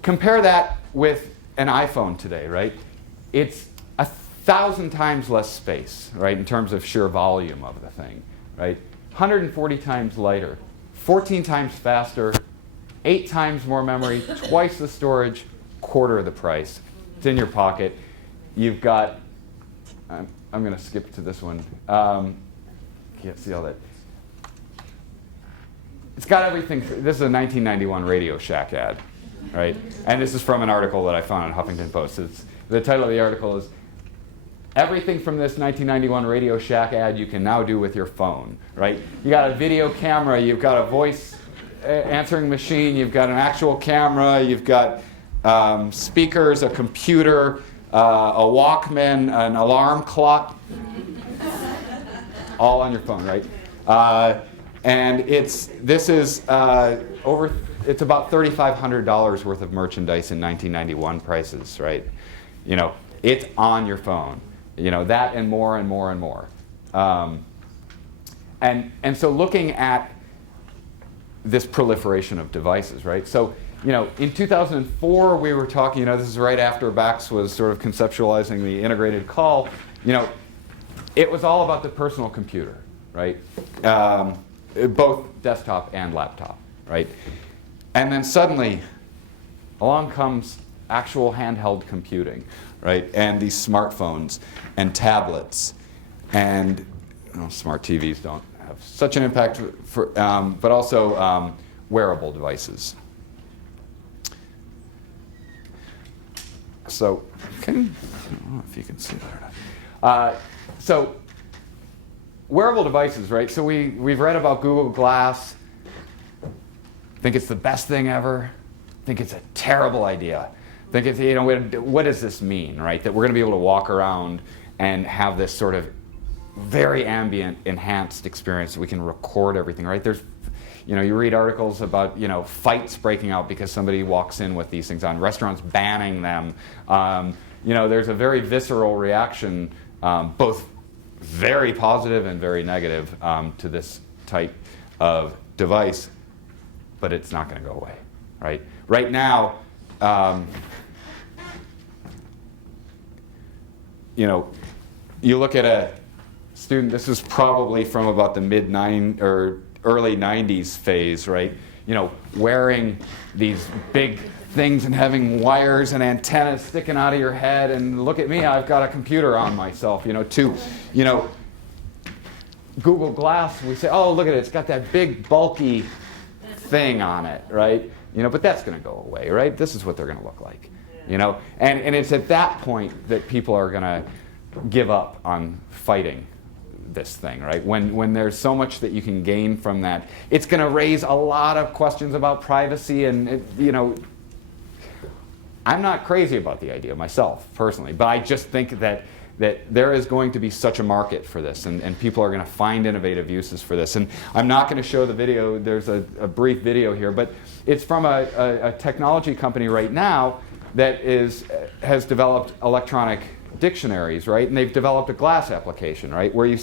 Compare that with an iPhone today, right? It's 1,000 times less space, right, in terms of sheer volume of the thing, right? 140 times lighter, 14 times faster, 8 times more memory, twice the storage, quarter of the price. It's in your pocket. You've got, I'm going to skip to this one. Can't see all that. It's got everything. This is a 1991 Radio Shack ad, right? And this is from an article that I found on Huffington Post. The title of the article is, "Everything from this 1991 Radio Shack ad you can now do with your phone," right? You got a video camera, you've got a voice answering machine, you've got an actual camera, you've got speakers, a computer, a Walkman, an alarm clock, all on your phone, right? And it's about $3,500 worth of merchandise in 1991 prices, right? You know, it's on your phone. You know, that and more and more and more. And so looking at this proliferation of devices, right? So, you know, in 2004 we were talking, you know, this is right after Bax was sort of conceptualizing the integrated call. You know, it was all about the personal computer, right? Both desktop and laptop, right? And then suddenly along comes actual handheld computing, right? And these smartphones and tablets and smart TVs don't have such an impact, but also wearable devices. So, I don't know if you can see that or not. So, wearable devices, right? So we've read about Google Glass. Think it's the best thing ever. Think it's a terrible idea. Think it's, you know, what does this mean, right? That we're going to be able to walk around and have this sort of very ambient, enhanced experience. We can record everything, right? There's, you know, you read articles about, you know, fights breaking out because somebody walks in with these things on, restaurants banning them. You know, there's a very visceral reaction, both very positive and very negative to this type of device, but it's not going to go away, right? Right now, you know, you look at a student, this is probably from about the early 90s phase, right? You know, wearing these big things and having wires and antennas sticking out of your head, and look at me, I've got a computer on myself, you know, to, you know, Google Glass, we say, oh, look at it, it's got that big bulky thing on it, right? You know, but that's going to go away, right? This is what they're going to look like, you know? And it's at that point that people are going to give up on fighting this thing, right? When there's so much that you can gain from that, it's going to raise a lot of questions about privacy, and you know, I'm not crazy about the idea myself personally, but I just think that there is going to be such a market for this, and people are going to find innovative uses for this. And I'm not going to show the video. There's a brief video here, but it's from a technology company right now that has developed electronic dictionaries, right? And they've developed a glass application, right? Where you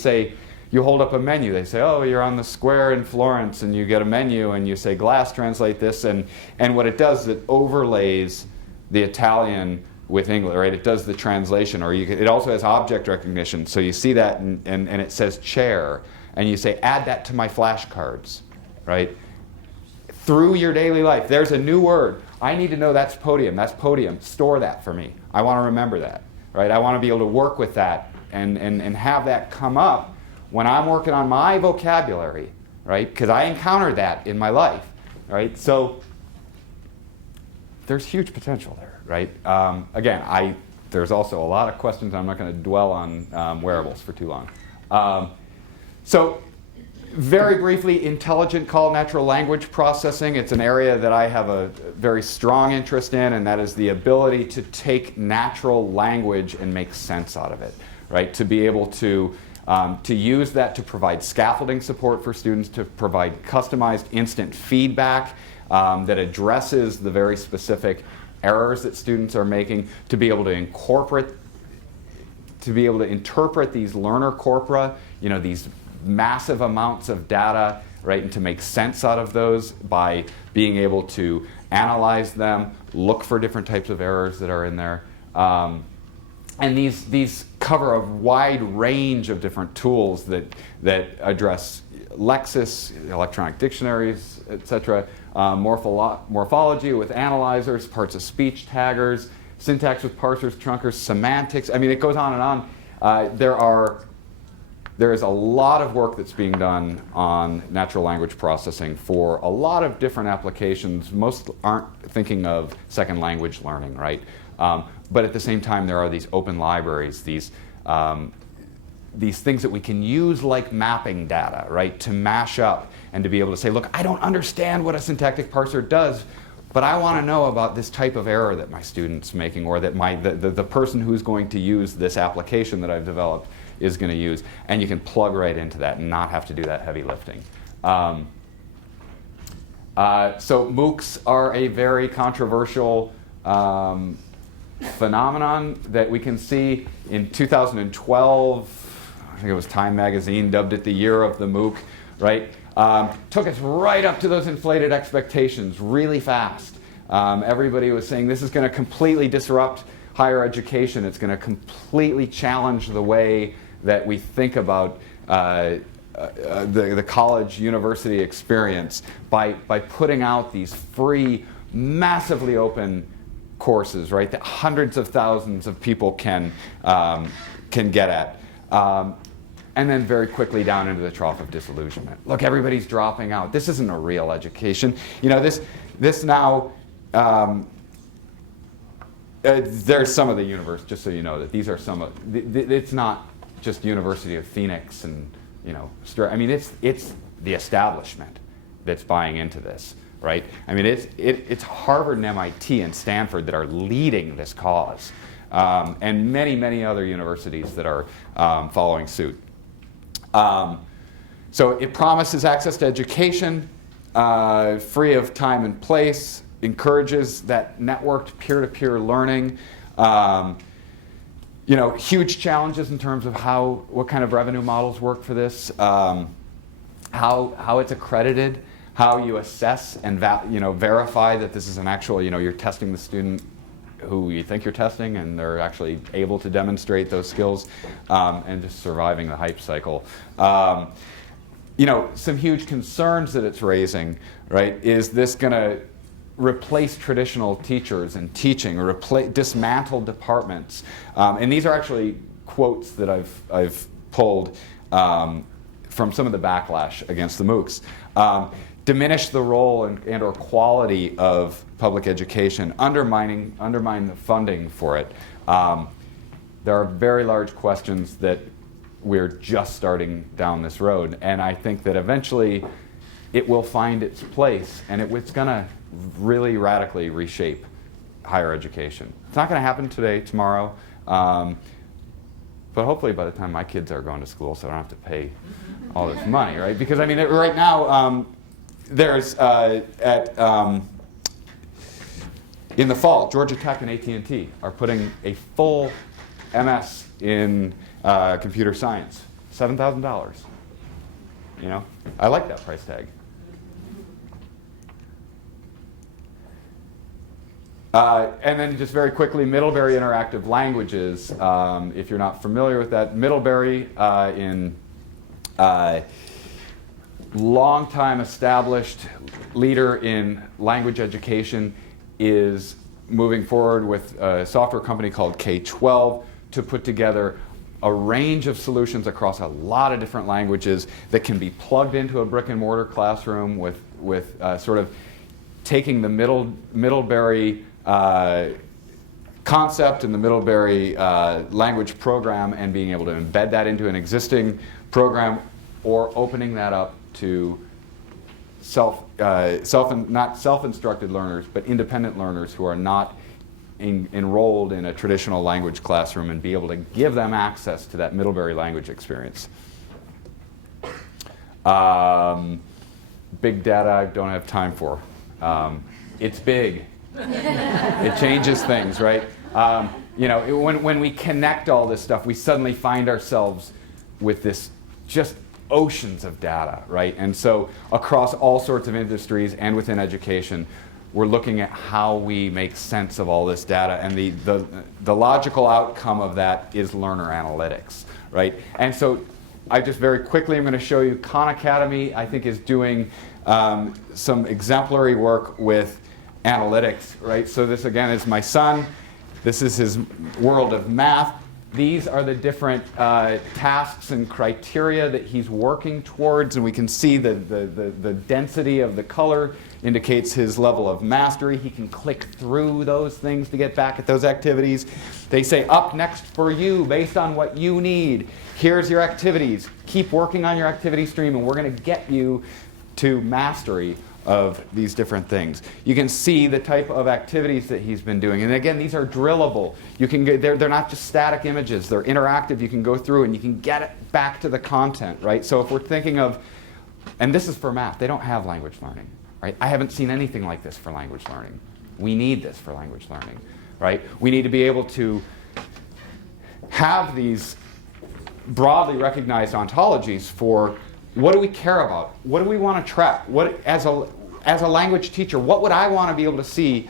hold up a menu. They say, oh, you're on the square in Florence, and you get a menu, and you say, glass, translate this. And what it does is it overlays the Italian with English, right? It does the translation, or it also has object recognition. So you see that, and it says chair, and you say, add that to my flashcards, right? Through your daily life, there's a new word. I need to know that's podium. That's podium. Store that for me. I want to remember that, right? I want to be able to work with that and have that come up when I'm working on my vocabulary, right? Because I encountered that in my life, right? So there's huge potential there, right? Again, there's also a lot of questions. I'm not going to dwell on wearables for too long. So very briefly, intelligent call natural language processing. It's an area that I have a very strong interest in, and that is the ability to take natural language and make sense out of it, right? To be able to use that to provide scaffolding support for students, to provide customized instant feedback that addresses the very specific errors that students are making, to be able to interpret these learner corpora, you know, these massive amounts of data, right, and to make sense out of those by being able to analyze them, look for different types of errors that are in there. And these cover a wide range of different tools that address lexis, electronic dictionaries, etc., morphology with analyzers, parts of speech taggers, syntax with parsers, trunkers, semantics. I mean, it goes on and on. There is a lot of work that's being done on natural language processing for a lot of different applications. Most aren't thinking of second language learning, right? But at the same time, there are these open libraries, these things that we can use like mapping data, right, to mash up and to be able to say, look, I don't understand what a syntactic parser does, but I want to know about this type of error that my student's making, or that the person who's going to use this application that I've developed is going to use. And you can plug right into that and not have to do that heavy lifting. So MOOCs are a very controversial phenomenon that we can see in 2012. I think it was Time Magazine dubbed it the year of the MOOC, right? Took us right up to those inflated expectations really fast. Everybody was saying this is going to completely disrupt higher education. It's going to completely challenge the way that we think about the college university experience by putting out these free, massively open courses, right, that hundreds of thousands of people can get at. And then very quickly down into the trough of disillusionment. Look, everybody's dropping out. This isn't a real education. You know, this now, there's some of the universe, just so you know, that these are some of, it's not just University of Phoenix and, you know, I mean, it's the establishment that's buying into this, right? I mean, it's Harvard and MIT and Stanford that are leading this cause, and many, many other universities that are following suit. So it promises access to education, free of time and place, encourages that networked peer-to-peer learning. You know, huge challenges in terms of what kind of revenue models work for this, how it's accredited, how you assess and verify that this is an actual, you're testing the student who you think you're testing and they're actually able to demonstrate those skills, and just surviving the hype cycle. Some huge concerns that it's raising, right? Is this going to replace traditional teachers and teaching, or dismantle departments? And these are actually quotes that I've pulled from some of the backlash against the MOOCs. Diminish the role and or quality of public education, undermine the funding for it. There are very large questions that we're just starting down this road, and I think that eventually it will find its place, and it's going to really radically reshape higher education. It's not going to happen today, tomorrow, but hopefully by the time my kids are going to school, so I don't have to pay all this money, right? Because I mean, right now, there's in the fall, Georgia Tech and AT&T are putting a full MS in computer science, $7,000. I like that price tag. And then just very quickly, Middlebury Interactive Languages. If you're not familiar with that, Middlebury, in long-time established leader in language education, is moving forward with a software company called Cllc to put together a range of solutions across a lot of different languages that can be plugged into a brick-and-mortar classroom with sort of taking the Middlebury concept and the Middlebury language program and being able to embed that into an existing program, or opening that up to not self-instructed learners, but independent learners who are not enrolled in a traditional language classroom, and be able to give them access to that Middlebury language experience. Big data I don't have time for. It's big. It changes things, right? When we connect all this stuff, we suddenly find ourselves with this just oceans of data, right? And so across all sorts of industries and within education, we're looking at how we make sense of all this data, and the logical outcome of that is learner analytics, right? And so I just very quickly am going to show you Khan Academy, I think, is doing some exemplary work with analytics, right? So this again is my son. This is his world of math. These are the different tasks and criteria that he's working towards, and we can see the density of the color indicates his level of mastery. He can click through those things to get back at those activities. They say, up next for you, based on what you need. Here's your activities. Keep working on your activity stream, and we're going to get you to mastery of these different things. You can see the type of activities that he's been doing. And again, these are drillable. You can they're not just static images. They're interactive. You can go through and you can get it back to the content, right? So if we're thinking of and this is for math, they don't have language learning, right? I haven't seen anything like this for language learning. We need this for language learning, right? We need to be able to have these broadly recognized ontologies for what do we care about? What do we want to track? As a language teacher, what would I want to be able to see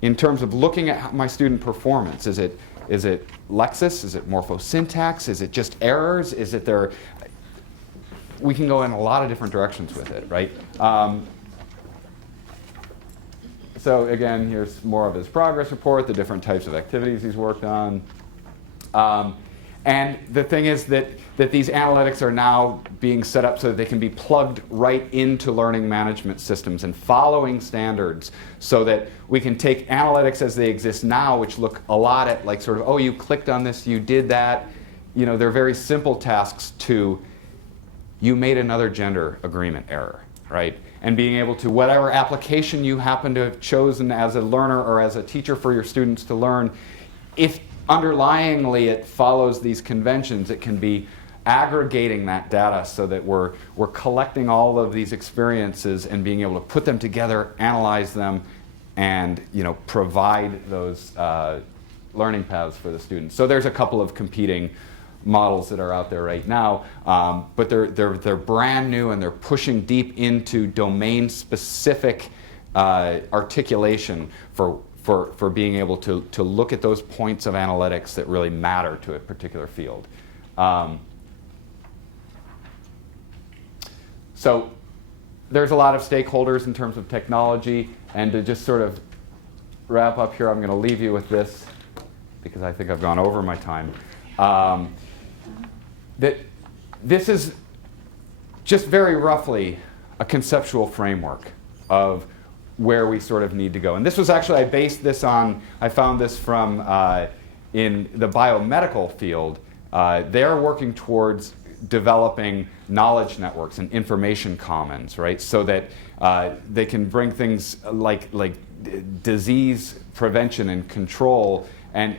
in terms of looking at my student performance? Is it lexis? Is it morphosyntax? Is it just errors? Is it their... We can go in a lot of different directions with it, right? So again, here's more of his progress report, the different types of activities he's worked on. And the thing is that these analytics are now being set up so that they can be plugged right into learning management systems and following standards so that we can take analytics as they exist now, which look a lot at like sort of, oh, you clicked on this, you did that. You know, they're very simple tasks to, you made another gender agreement error, right? And being able to, whatever application you happen to have chosen as a learner or as a teacher for your students to learn, if underlyingly it follows these conventions, it can be aggregating that data so that we're collecting all of these experiences and being able to put them together, analyze them, and provide those learning paths for the students. So there's a couple of competing models that are out there right now, but they're brand new and they're pushing deep into domain-specific articulation for being able to look at those points of analytics that really matter to a particular field. So there's a lot of stakeholders in terms of technology, and to just sort of wrap up here, I'm going to leave you with this because I think I've gone over my time. That this is just very roughly a conceptual framework of where we sort of need to go. And this was actually, I based this on, I found this from in the biomedical field. They're working towards developing knowledge networks and information commons, right? So that they can bring things like disease prevention and control. And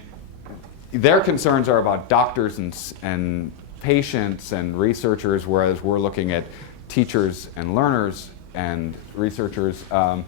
their concerns are about doctors and patients and researchers, whereas we're looking at teachers and learners and researchers. But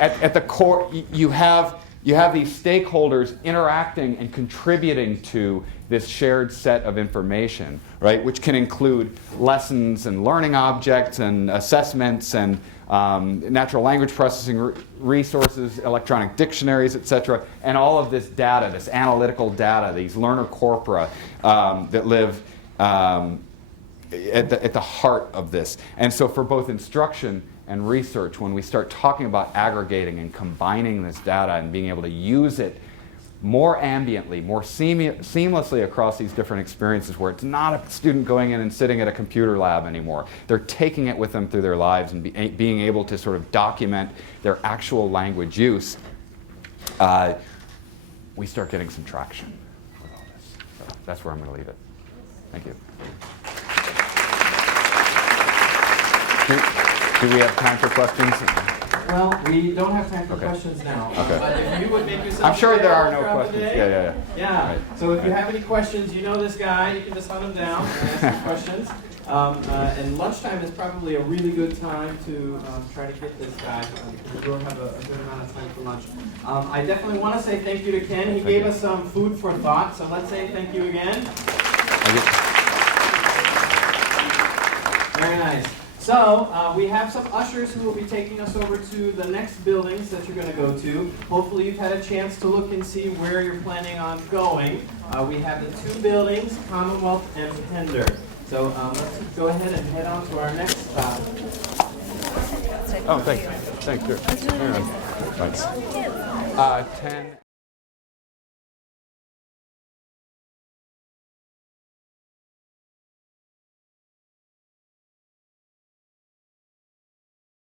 at the core, you have these stakeholders interacting and contributing to this shared set of information, right? Which can include lessons and learning objects and assessments and natural language processing resources, electronic dictionaries, et cetera, and all of this data, this analytical data, these learner corpora that live at the heart of this. And so for both instruction and research, when we start talking about aggregating and combining this data and being able to use it more ambiently, more seamlessly across these different experiences, where it's not a student going in and sitting at a computer lab anymore. They're taking it with them through their lives and being able to sort of document their actual language use, we start getting some traction with all this. So that's where I'm going to leave it. Thank you. Do we have time for questions? Well, we don't have time for Okay. questions now. Okay. But if you would make yourself I'm sure there are no throughout the questions. day. Yeah. Right. So if you have any questions, you know this guy, you can just hunt him down and ask him questions. And lunchtime is probably a really good time to try to get this guy. We will have a good amount of time for lunch. I definitely want to say thank you to Ken. He gave us some food for thought, so let's say thank you again. Very nice. So we have some ushers who will be taking us over to the next buildings that you're going to go to. Hopefully you've had a chance to look and see where you're planning on going. We have the two buildings, Commonwealth and Pender. So let's go ahead and head on to our next stop. Oh, thanks. Thanks. Sure. Very nice. Thanks. 10.